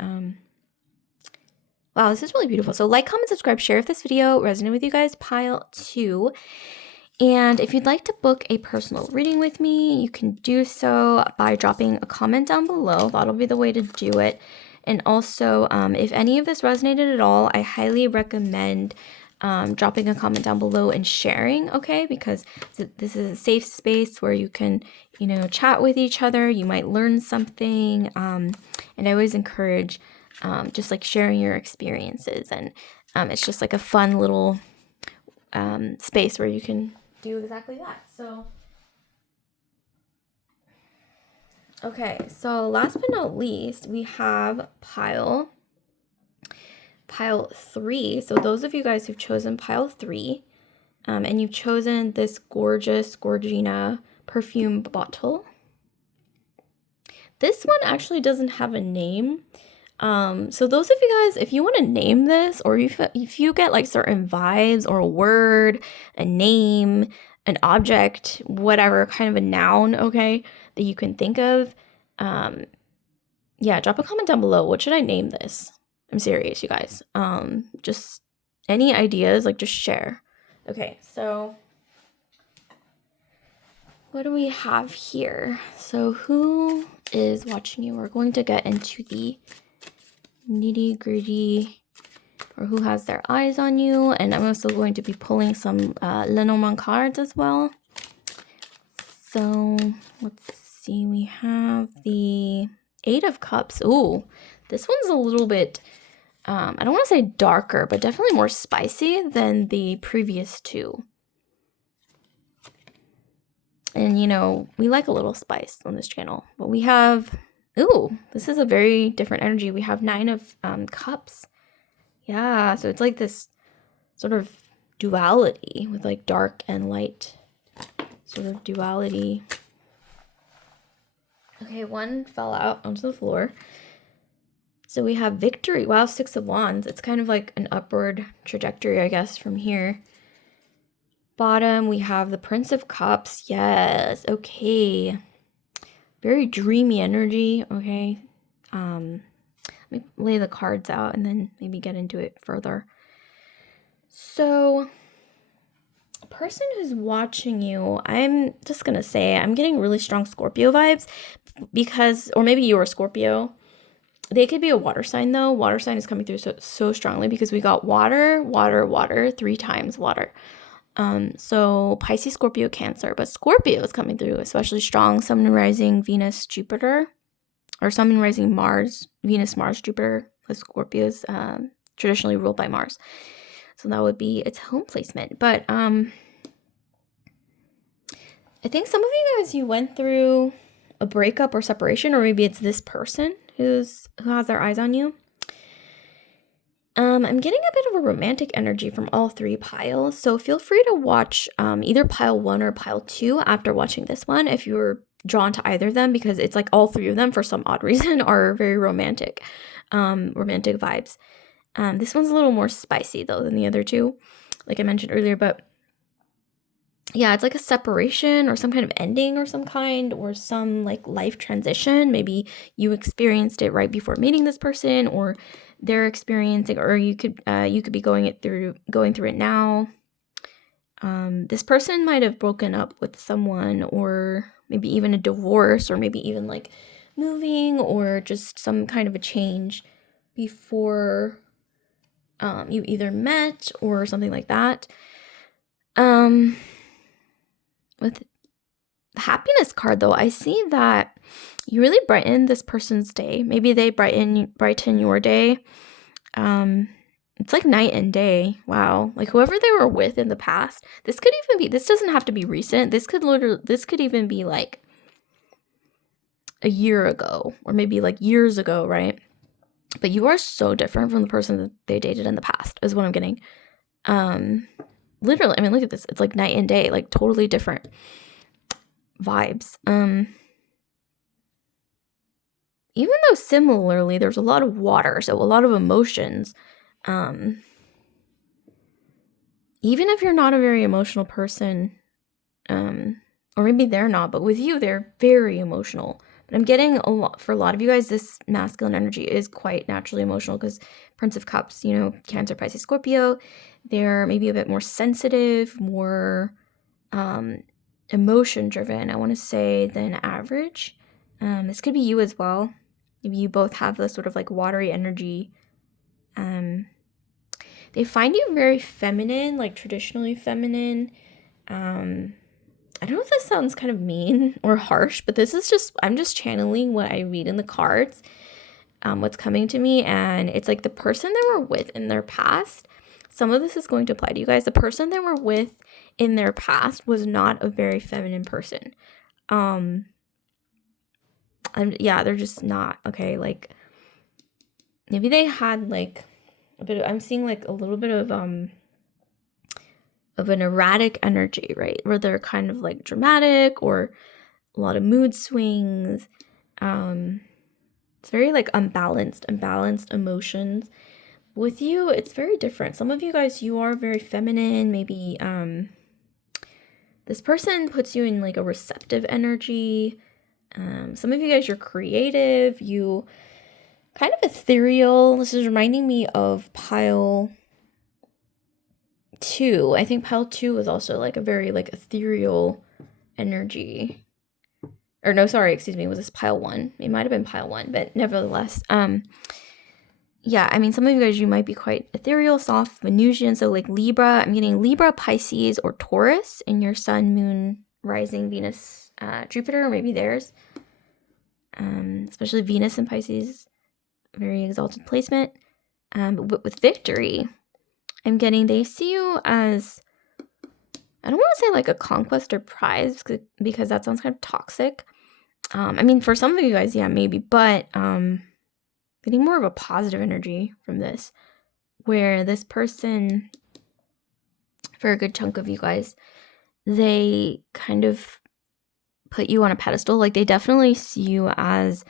Wow, this is really beautiful. So like, comment, subscribe, share if this video resonated with you guys, pile 2. And if you'd like to book a personal reading with me, you can do so by dropping a comment down below. That'll be the way to do it. And also, if any of this resonated at all, I highly recommend dropping a comment down below and sharing, okay? Because this is a safe space where you can, you know, chat with each other. You might learn something. And I always encourage just like sharing your experiences. And it's just like a fun little space where you can do exactly that. So, okay, so last but not least, we have pile 3. So those of you guys who've chosen pile 3, and you've chosen this gorgeous Gorgina perfume bottle. This one actually doesn't have a name. So those of you guys, if you want to name this, or if you get like certain vibes or a word, a name, an object, whatever kind of a noun, okay, that you can think of, yeah, drop a comment down below. What should I name this? I'm serious, you guys. Just any ideas, like just share. Okay, so what do we have here? So who is watching you? We're going to get into the nitty gritty, or who has their eyes on you. And I'm also going to be pulling some Lenormand cards as well. So let's see, we have the 8 of Cups. Ooh, this one's a little bit, I don't want to say darker, but definitely more spicy than the previous 2. And, you know, we like a little spice on this channel. But we have, ooh, this is a very different energy. We have 9 of Cups. Yeah, so it's like this sort of duality with like dark and light sort of duality. Okay, one fell out onto the floor. So we have victory. Wow, 6 of Wands. It's kind of like an upward trajectory, I guess, from here. Bottom, we have the Prince of Cups. Yes, okay. Very dreamy energy, okay. Let me lay the cards out and then maybe get into it further. So, a person who's watching you, I'm just going to say, I'm getting really strong Scorpio vibes because, or maybe you're a Scorpio. They could be a water sign though. Water sign is coming through so strongly because we got water, water, water, 3 times water. So Pisces, Scorpio, Cancer, but Scorpio is coming through especially strong. Sun, rising, Venus, Jupiter, or Sun, rising, Mars, Venus, Mars, Jupiter. The Scorpio is traditionally ruled by Mars, so that would be its home placement. But I think some of you guys, you went through a breakup or separation, or maybe it's this person who has their eyes on you. I'm getting a bit of a romantic energy from all 3 piles, so feel free to watch either pile 1 or pile 2 after watching this one if you're drawn to either of them, because it's like all 3 of them for some odd reason are very romantic vibes. This one's a little more spicy though than the other 2, like I mentioned earlier, but yeah, it's like a separation or some kind of ending or some kind, or some like life transition. Maybe you experienced it right before meeting this person, or they're experiencing, or you could be going through it now. This person might have broken up with someone, or maybe even a divorce, or maybe even like moving, or just some kind of a change before you either met or something like that. With the happiness card though, I see that you really brighten this person's day. Maybe they brighten your day. It's like night and day. Wow. Like whoever they were with in the past, this doesn't have to be recent. This could even be like a year ago, or maybe like years ago, right? But you are so different from the person that they dated in the past, is what I'm getting. Literally, I mean, look at this. It's like night and day, like totally different vibes. Even though similarly, there's a lot of water, so a lot of emotions Even if you're not a very emotional person, or maybe they're not, but with you, they're very emotional. But I'm getting for a lot of you guys, this masculine energy is quite naturally emotional because Prince of Cups, Cancer, Pisces, Scorpio, they're maybe a bit more sensitive, more emotion driven, I want to say, than average. This could be you as well. Maybe you both have this sort of like watery energy. They find you very feminine, like traditionally feminine. I don't know if this sounds kind of mean or harsh, but this is I'm just channeling what I read in the cards, what's coming to me. And it's like the person they were with in their past, some of this is going to apply to you guys. The person they were with in their past was not a very feminine person. They're just not, okay? Like, maybe they had like a bit of, I'm seeing like a little bit of an erratic energy, right? Where they're kind of like dramatic or a lot of mood swings. It's very like unbalanced emotions. With you, it's very different. Some of you guys, you are very feminine. Maybe this person puts you in like a receptive energy. Some of you guys, you're creative. You kind of ethereal. This is reminding me of pile 2. I think pile 2 was also like a very like ethereal energy. Or no, sorry, excuse me, was this pile 1? It might have been pile 1, but nevertheless, yeah, I mean, some of you guys, you might be quite ethereal, soft, Venusian, so like Libra. I'm getting Libra, Pisces, or Taurus in your sun, moon, rising, Venus, Jupiter, or maybe theirs. Especially Venus and Pisces, very exalted placement. But with victory, I'm getting they see you as, I don't want to say like a conquest or prize because that sounds kind of toxic. I mean, for some of you guys, yeah, maybe, but getting more of a positive energy from this, where this person, for a good chunk of you guys, they kind of put you on a pedestal. Like, they definitely see you as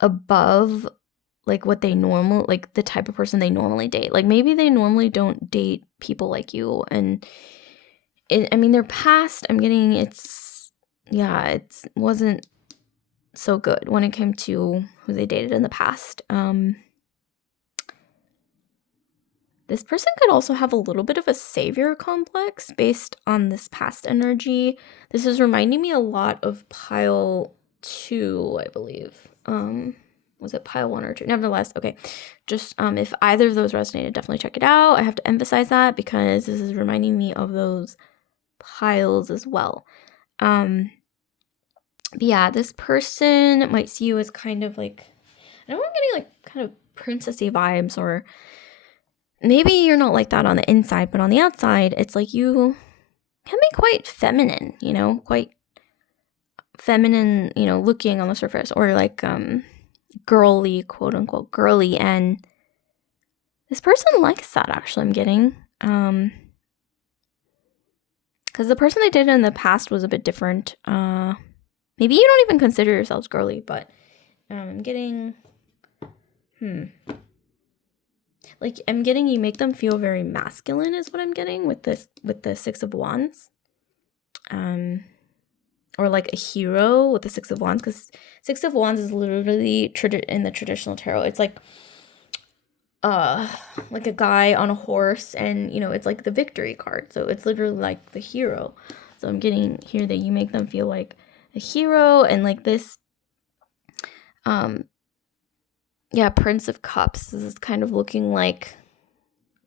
above like what they like the type of person they normally date. Like, maybe they normally don't date people like you, and I mean, their past, I'm getting it wasn't so good when it came to who they dated in the past. This person could also have a little bit of a savior complex based on this past energy. This is reminding me a lot of pile 2, I believe. Was it pile 1 or 2? Nevertheless, okay. Just if either of those resonated, definitely check it out. I have to emphasize that because this is reminding me of those piles as well. But yeah, this person might see you as kind of like, I don't know, I'm getting like kind of princessy vibes, or maybe you're not like that on the inside, but on the outside, it's like you can be quite feminine, quite feminine, looking on the surface, or like girly, quote unquote girly, and this person likes that, actually, I'm getting. Because the person they dated in the past was a bit different. Maybe you don't even consider yourselves girly, but I'm getting, like, I'm getting you make them feel very masculine is what I'm getting with the 6 of Wands. Or like a hero with the 6 of Wands, because 6 of Wands is literally in the traditional tarot. It's like a guy on a horse, and it's like the victory card. So it's literally like the hero. So I'm getting here that you make them feel like a hero, and like this Prince of Cups. This is kind of looking like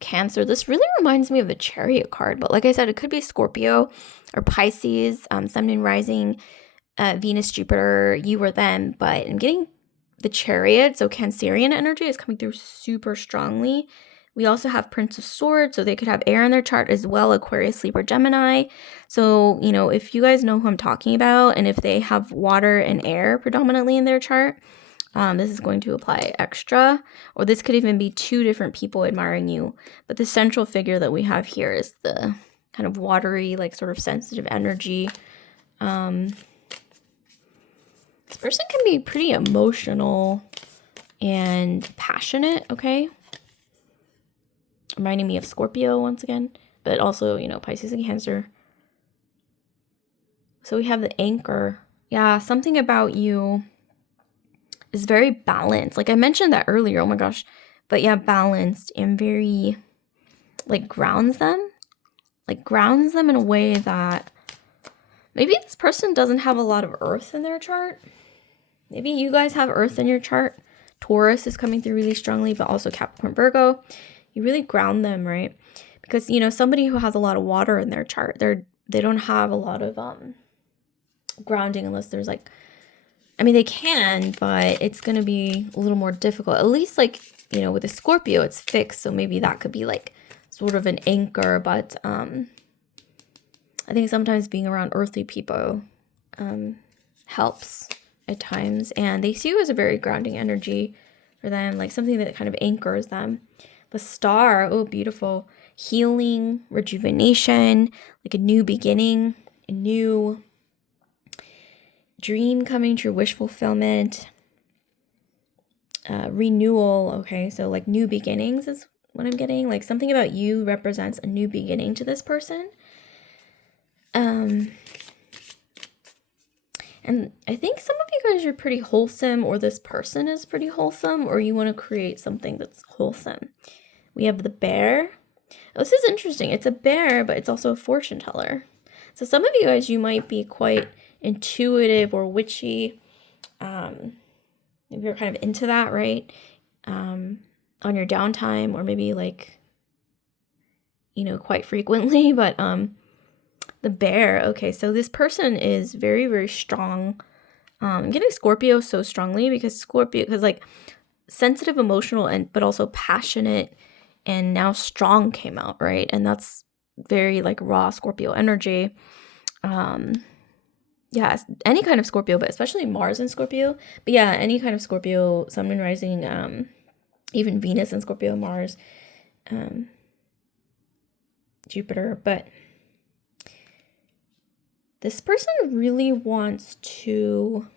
Cancer. This really reminds me of the Chariot card, but like I said, it could be Scorpio or Pisces, Sun, Moon, Rising, Venus, Jupiter, you or them. But I'm getting the Chariot, so Cancerian energy is coming through super strongly. We also have Prince of Swords, so they could have air in their chart as well, Aquarius, Libra, Gemini. So, if you guys know who I'm talking about, and if they have water and air predominantly in their chart, this is going to apply extra, or this could even be 2 different people admiring you. But the central figure that we have here is the kind of watery, like sort of sensitive energy. This person can be pretty emotional and passionate, okay? reminding me of Scorpio once again, but also, you know, Pisces and Cancer. So we have the anchor. Yeah, something about you is very balanced. Like I mentioned that earlier, oh my gosh. But yeah, balanced and very, like, grounds them. Like grounds them in a way that maybe this person doesn't have a lot of earth in their chart. Maybe you guys have earth in your chart. Taurus is coming through really strongly, but also Capricorn, Virgo. You really ground them, right? Because, you know, somebody who has a lot of water in their chart, they don't have a lot of grounding unless there's like, I mean, they can, but it's going to be a little more difficult. At least, like, you know, with a Scorpio, it's fixed. So maybe that could be like sort of an anchor. But I think sometimes being around earthly people helps at times. And they see you as a very grounding energy for them, like something that kind of anchors them. The star, oh, beautiful. Healing, rejuvenation, like a new beginning, a new dream coming true, wish fulfillment, renewal. Okay, so like new beginnings is what I'm getting. Like something about you represents a new beginning to this person. And I think some of you guys are pretty wholesome, or this person is pretty wholesome, or you want to create something that's wholesome. We have the bear. Oh, this is interesting. It's a bear, but it's also a fortune teller. So some of you guys, you might be quite intuitive or witchy. Maybe you're kind of into that, right? On your downtime, or maybe like, you know, quite frequently. But the bear. Okay, so this person is very, very strong. I'm getting Scorpio so strongly because like sensitive, emotional, and but also passionate, and now strong came out, right? And that's very like raw Scorpio energy. Yeah, any kind of Scorpio, but especially Mars in Scorpio. But yeah, any kind of Scorpio, Sun, Moon, Rising, even Venus in Scorpio, Mars, Jupiter. But this person really wants to,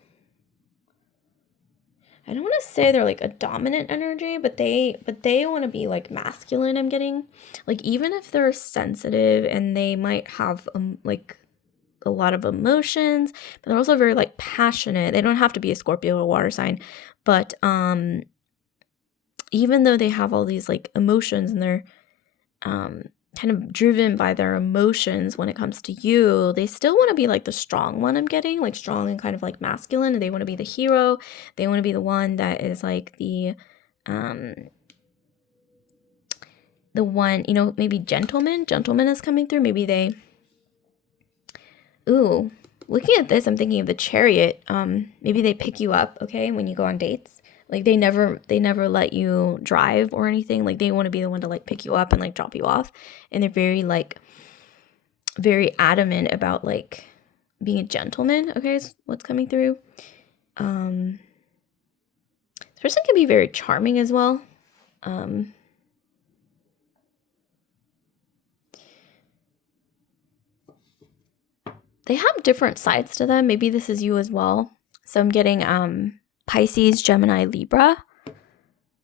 I don't want to say they're like a dominant energy, but they want to be like masculine, I'm getting. Like even if they're sensitive and they might have like a lot of emotions, but they're also very like passionate. They don't have to be a Scorpio or water sign, but even though they have all these like emotions and they're kind of driven by their emotions when it comes to you, they still want to be like the strong one, I'm getting, like strong and kind of like masculine. They want to be the hero. They want to be the one that is like the one, you know, maybe gentleman is coming through. Maybe they, ooh, looking at this, I'm thinking of the Chariot. Maybe they pick you up, okay, when you go on dates. Like they never let you drive or anything. Like they want to be the one to like pick you up and like drop you off. And they're very like very adamant about like being a gentleman, okay, is what's coming through. This person can be very charming as well. They have different sides to them. Maybe this is you as well. So I'm getting Pisces, Gemini, Libra.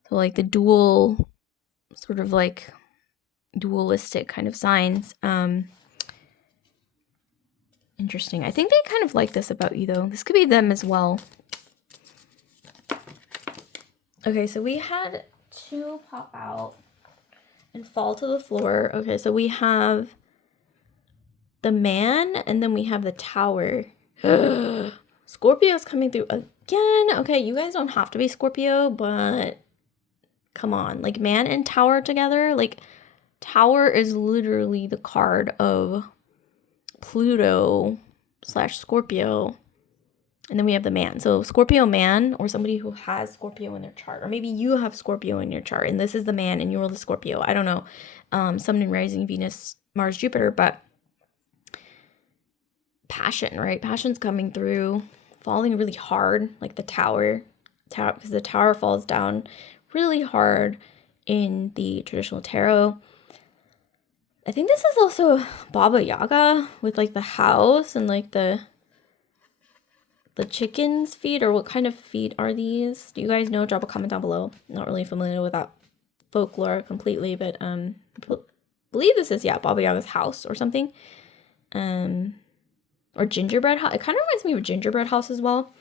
So like the dual, sort of like dualistic kind of signs. Interesting. I think they kind of like this about you though. This could be them as well. Okay, so we had two pop out and fall to the floor. Okay, so we have the man and then we have the Tower. Scorpio's coming through again. Okay, you guys don't have to be Scorpio, but come on. Like man and Tower together. Like Tower is literally the card of Pluto / Scorpio. And then we have the man. So Scorpio man, or somebody who has Scorpio in their chart. Or maybe you have Scorpio in your chart and this is the man and you're the Scorpio. I don't know. Sun and Rising, Venus, Mars, Jupiter. But passion, right? Passion's coming through, falling really hard, like the tower, because the tower falls down really hard in the traditional tarot. I think this is also Baba Yaga with like the house and like the chicken's feet, or what kind of feet are these? Do you guys know? Drop a comment down below. I'm not really familiar with that folklore completely, but believe this is, yeah, Baba Yaga's house or something. Or gingerbread house. It kind of reminds me of a gingerbread house as well.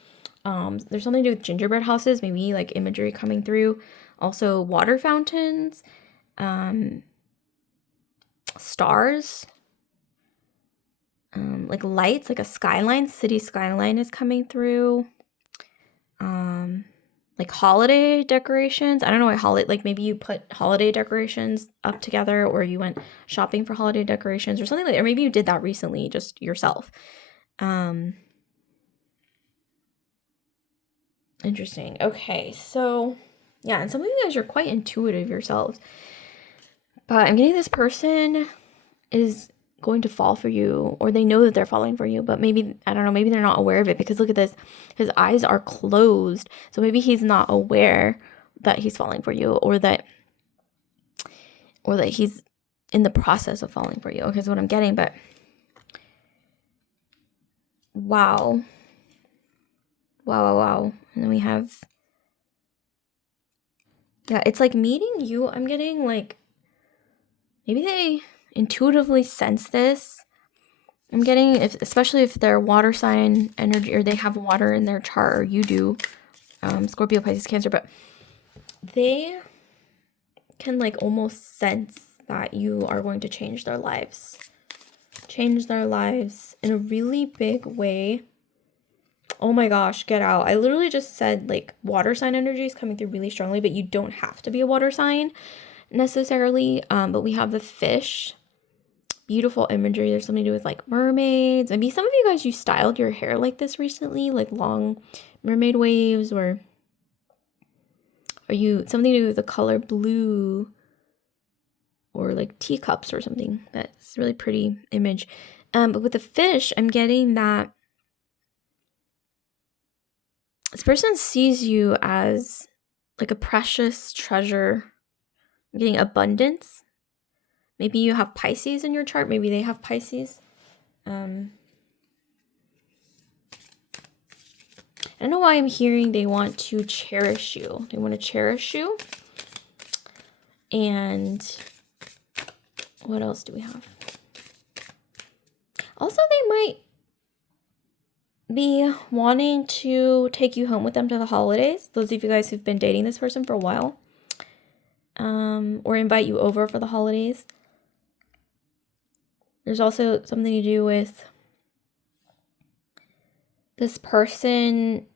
There's something to do with gingerbread houses, maybe like imagery coming through. Also water fountains, stars, like lights, like a skyline, city skyline is coming through. Like holiday decorations. I don't know why like maybe you put holiday decorations up together, or you went shopping for holiday decorations or something like that. Or maybe you did that recently just yourself. Interesting. Okay, so yeah, and some of you guys are quite intuitive yourselves. But I'm getting this person is going to fall for you, or they know that they're falling for you, but maybe, I don't know, maybe they're not aware of it, because look at this, his eyes are closed, so maybe he's not aware that he's falling for you, or that he's in the process of falling for you. Okay, is what I'm getting. But wow, and then we have, yeah, it's like meeting you. I'm getting like maybe they intuitively sense this. I'm getting, especially if they're water sign energy, or they have water in their chart, or you do, Scorpio, Pisces, Cancer, but they can like almost sense that you are going to change their lives in a really big way. Oh my gosh, get out. I literally just said like water sign energy is coming through really strongly, but you don't have to be a water sign necessarily. But we have the fish. Beautiful imagery. There's something to do with like mermaids. Maybe some of you guys, you styled your hair like this recently, like long mermaid waves, or you something to do with the color blue, or like teacups or something. That's a really pretty image. But with the fish, I'm getting that this person sees you as like a precious treasure. I'm getting abundance. Maybe you have Pisces in your chart. Maybe they have Pisces. I don't know why I'm hearing they want to cherish you. They want to cherish you. And what else do we have? Also, they might be wanting to take you home with them to the holidays. Those of you guys who've been dating this person for a while. Or invite you over for the holidays. There's also something to do with this person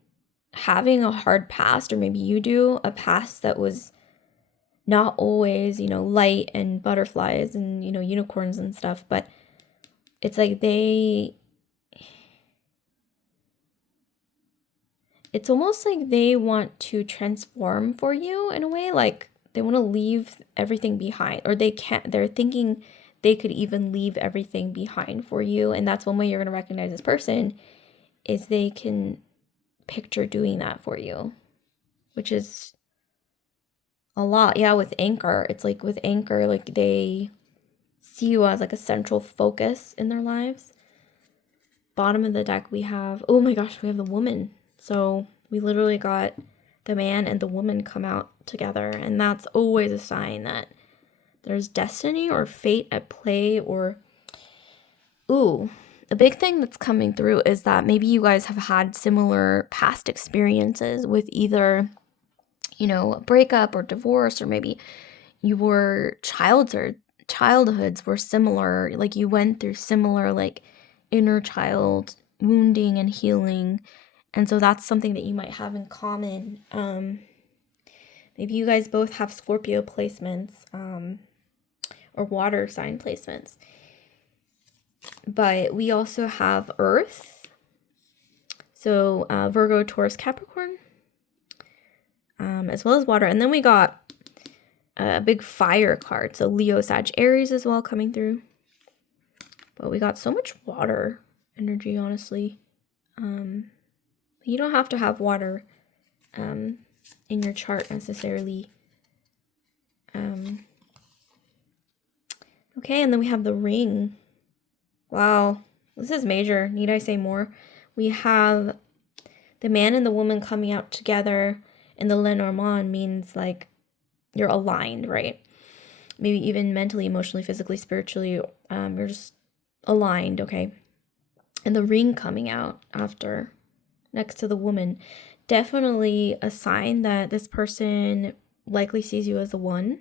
having a hard past, or maybe you do, a past that was not always, light and butterflies and, unicorns and stuff, but it's like it's almost like they want to transform for you in a way, like they want to leave everything behind, or they're thinking they could even leave everything behind for you. And that's one way you're going to recognize this person, is they can picture doing that for you, which is a lot. Yeah, with Anchor, it's like with Anchor, like they see you as like a central focus in their lives. Bottom of the deck, we have, oh my gosh, we have the woman. So we literally got the man and the woman come out together, and that's always a sign that there's destiny or fate at play. Or a big thing that's coming through is that maybe you guys have had similar past experiences with either, a breakup or divorce, or maybe your childhoods were similar, like you went through similar like inner child wounding and healing. And so that's something that you might have in common. Maybe you guys both have Scorpio placements, or water sign placements. But we also have Earth. So Virgo, Taurus, Capricorn, as well as water. And then we got a big fire card. So Leo, Sag, Aries as well coming through. But we got so much water energy, honestly. You don't have to have water in your chart necessarily. Okay, and then we have the ring. Wow, this is major. Need I say more? We have the man and the woman coming out together, and the Lenormand means like you're aligned, right? Maybe even mentally, emotionally, physically, spiritually, you're just aligned, okay? And the ring coming out after, next to the woman, definitely a sign that this person likely sees you as the one,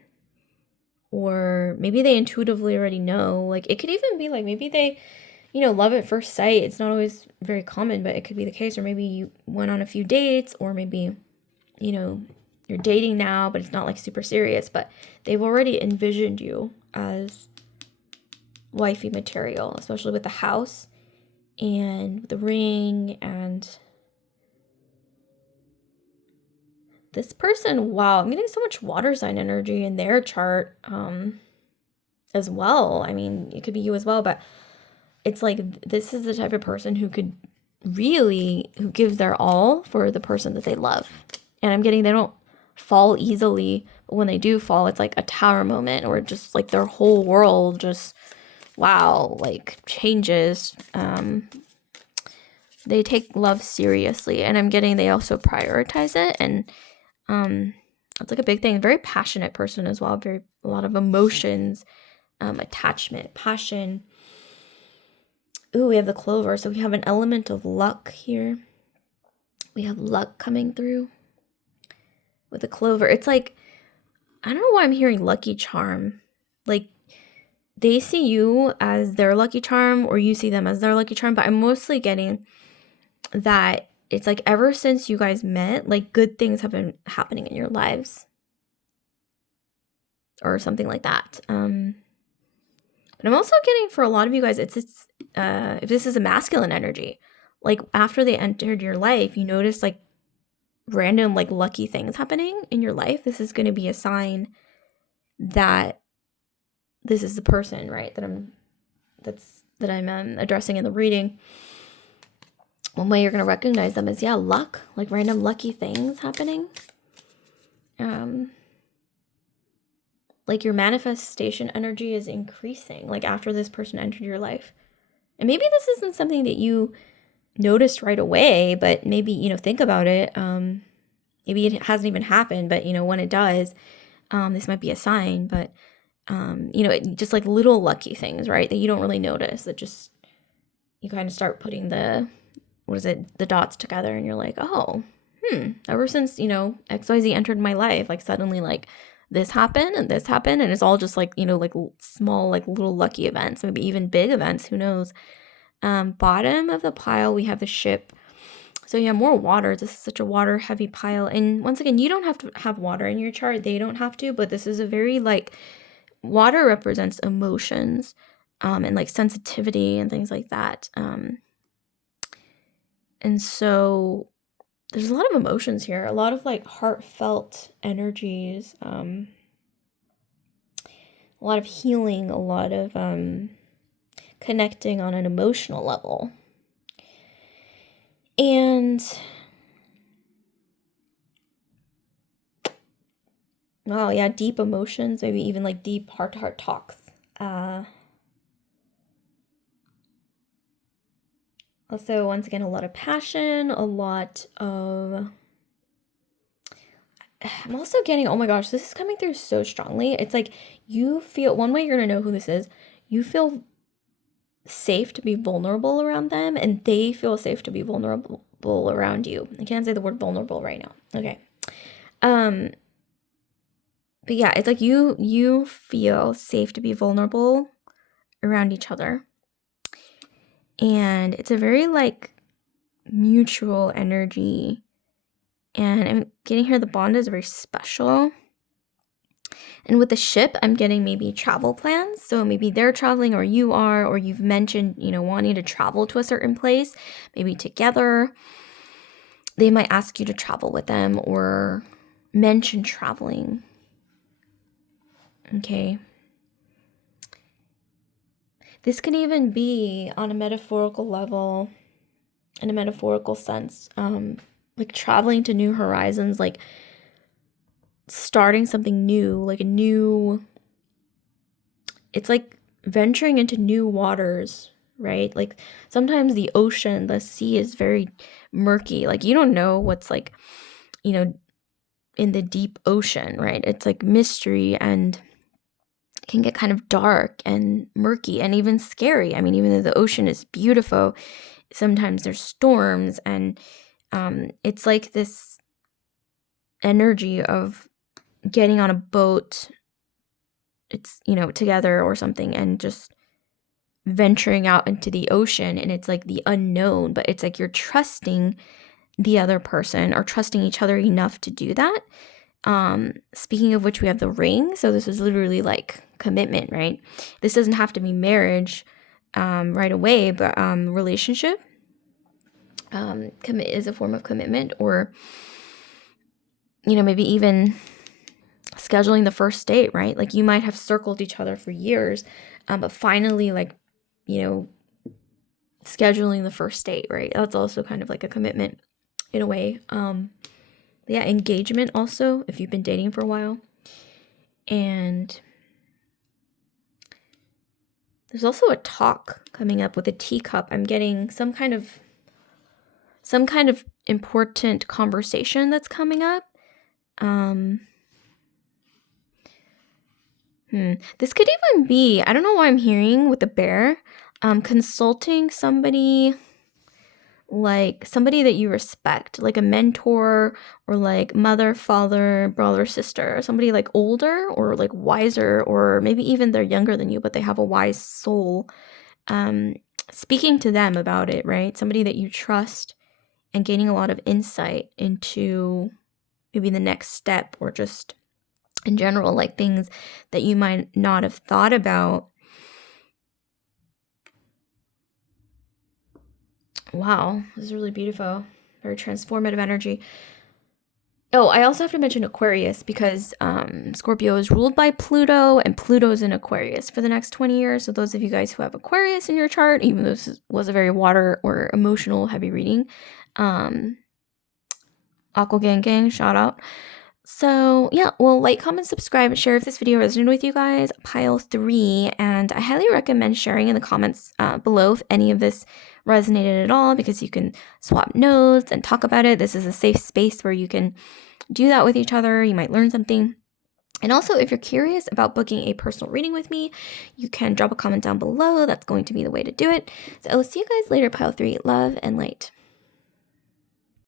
or maybe they intuitively already know. Like, it could even be like maybe they, love at first sight. It's not always very common, but it could be the case. Or maybe you went on a few dates, or maybe, you're dating now, but it's not like super serious, but they've already envisioned you as wifey material, especially with the house and the ring. And this person, wow, I'm getting so much water sign energy in their chart as well. I mean, it could be you as well, but it's like this is the type of person who gives their all for the person that they love. And I'm getting they don't fall easily, but when they do fall, it's like a tower moment, or just like their whole world just, wow, like changes. They take love seriously, and I'm getting they also prioritize it, and it's like a big thing. Very passionate person as well. A lot of emotions, attachment, passion. Ooh, we have the clover, so we have an element of luck here. We have luck coming through with the clover. It's like, I don't know why I'm hearing lucky charm. Like, they see you as their lucky charm, or you see them as their lucky charm, but I'm mostly getting that it's like ever since you guys met, like good things have been happening in your lives, or something like that. But I'm also getting, for a lot of you guys, it's if this is a masculine energy, like after they entered your life, you notice like random like lucky things happening in your life. This is going to be a sign that this is the person, right, that I'm addressing in the reading. One way you're going to recognize them is, luck, like random lucky things happening. Like your manifestation energy is increasing, like after this person entered your life. And maybe this isn't something that you noticed right away, but maybe, think about it. Maybe it hasn't even happened, but, when it does, this might be a sign. But, just like little lucky things, right, that you don't really notice, that just, you kind of start putting the dots together, and you're like, oh, ever since, XYZ entered my life, like suddenly like this happened and this happened, and it's all just like, like small, like little lucky events, maybe even big events, who knows. Bottom of the pile, we have the ship. So you have more water. This is such a water heavy pile. And once again, you don't have to have water in your chart. They don't have to, but this is a very like, water represents emotions, and like sensitivity and things like that. And so there's a lot of emotions here, a lot of like heartfelt energies, a lot of healing, a lot of connecting on an emotional level. And wow, yeah, deep emotions, maybe even like deep heart-to-heart talks. Also, once again, a lot of passion, a lot of... I'm also getting, oh my gosh, this is coming through so strongly. It's like you feel, one way you're going to know who this is, you feel safe to be vulnerable around them, and they feel safe to be vulnerable around you. I can't say the word vulnerable right now. Okay. But yeah, it's like you feel safe to be vulnerable around each other. And it's a very like mutual energy. And I'm getting here the bond is very special. And with the ship, I'm getting maybe travel plans. So maybe they're traveling, or you are, or you've mentioned, wanting to travel to a certain place, maybe together. They might ask you to travel with them, or mention traveling. Okay. This can even be on a metaphorical level, in a metaphorical sense, like traveling to new horizons, like starting something new, like it's like venturing into new waters, right? Like sometimes the ocean, the sea is very murky. Like you don't know what's like, in the deep ocean, right? It's like mystery and can get kind of dark and murky and even scary. I mean, even though the ocean is beautiful, sometimes there's storms, and it's like this energy of getting on a boat, it's, together or something, and just venturing out into the ocean, and it's like the unknown, but it's like you're trusting the other person or trusting each other enough to do that. Speaking of which, we have the ring. So this is literally like commitment, right? This doesn't have to be marriage right away, but relationship commit is a form of commitment, or maybe even scheduling the first date, right? Like you might have circled each other for years, but finally, like, scheduling the first date, right? That's also kind of like a commitment in a way. Yeah, engagement also, if you've been dating for a while. And there's also a talk coming up with a teacup. I'm getting some kind of important conversation that's coming up. This could even be, I don't know why I'm hearing with the bear, consulting somebody, like somebody that you respect, like a mentor, or like mother, father, brother, sister, somebody like older or like wiser, or maybe even they're younger than you, but they have a wise soul. Speaking to them about it, right? Somebody that you trust, and gaining a lot of insight into maybe the next step, or just in general, like things that you might not have thought about. Wow, this is really beautiful. Very transformative energy. Oh, I also have to mention Aquarius, because Scorpio is ruled by Pluto, and Pluto's in Aquarius for the next 20 years. So those of you guys who have Aquarius in your chart, even though this was a very water or emotional heavy reading, Aqua Gang Gang, shout out. So yeah, well, like, comment, subscribe, share if this video resonated with you guys. Pile 3, and I highly recommend sharing in the comments below if any of this resonated at all, because you can swap notes and talk about it. This is a safe space where you can do that with each other. You might learn something. And also, if you're curious about booking a personal reading with me, you can drop a comment down below. That's going to be the way to do it. So I will see you guys later, Pile 3. Love and light.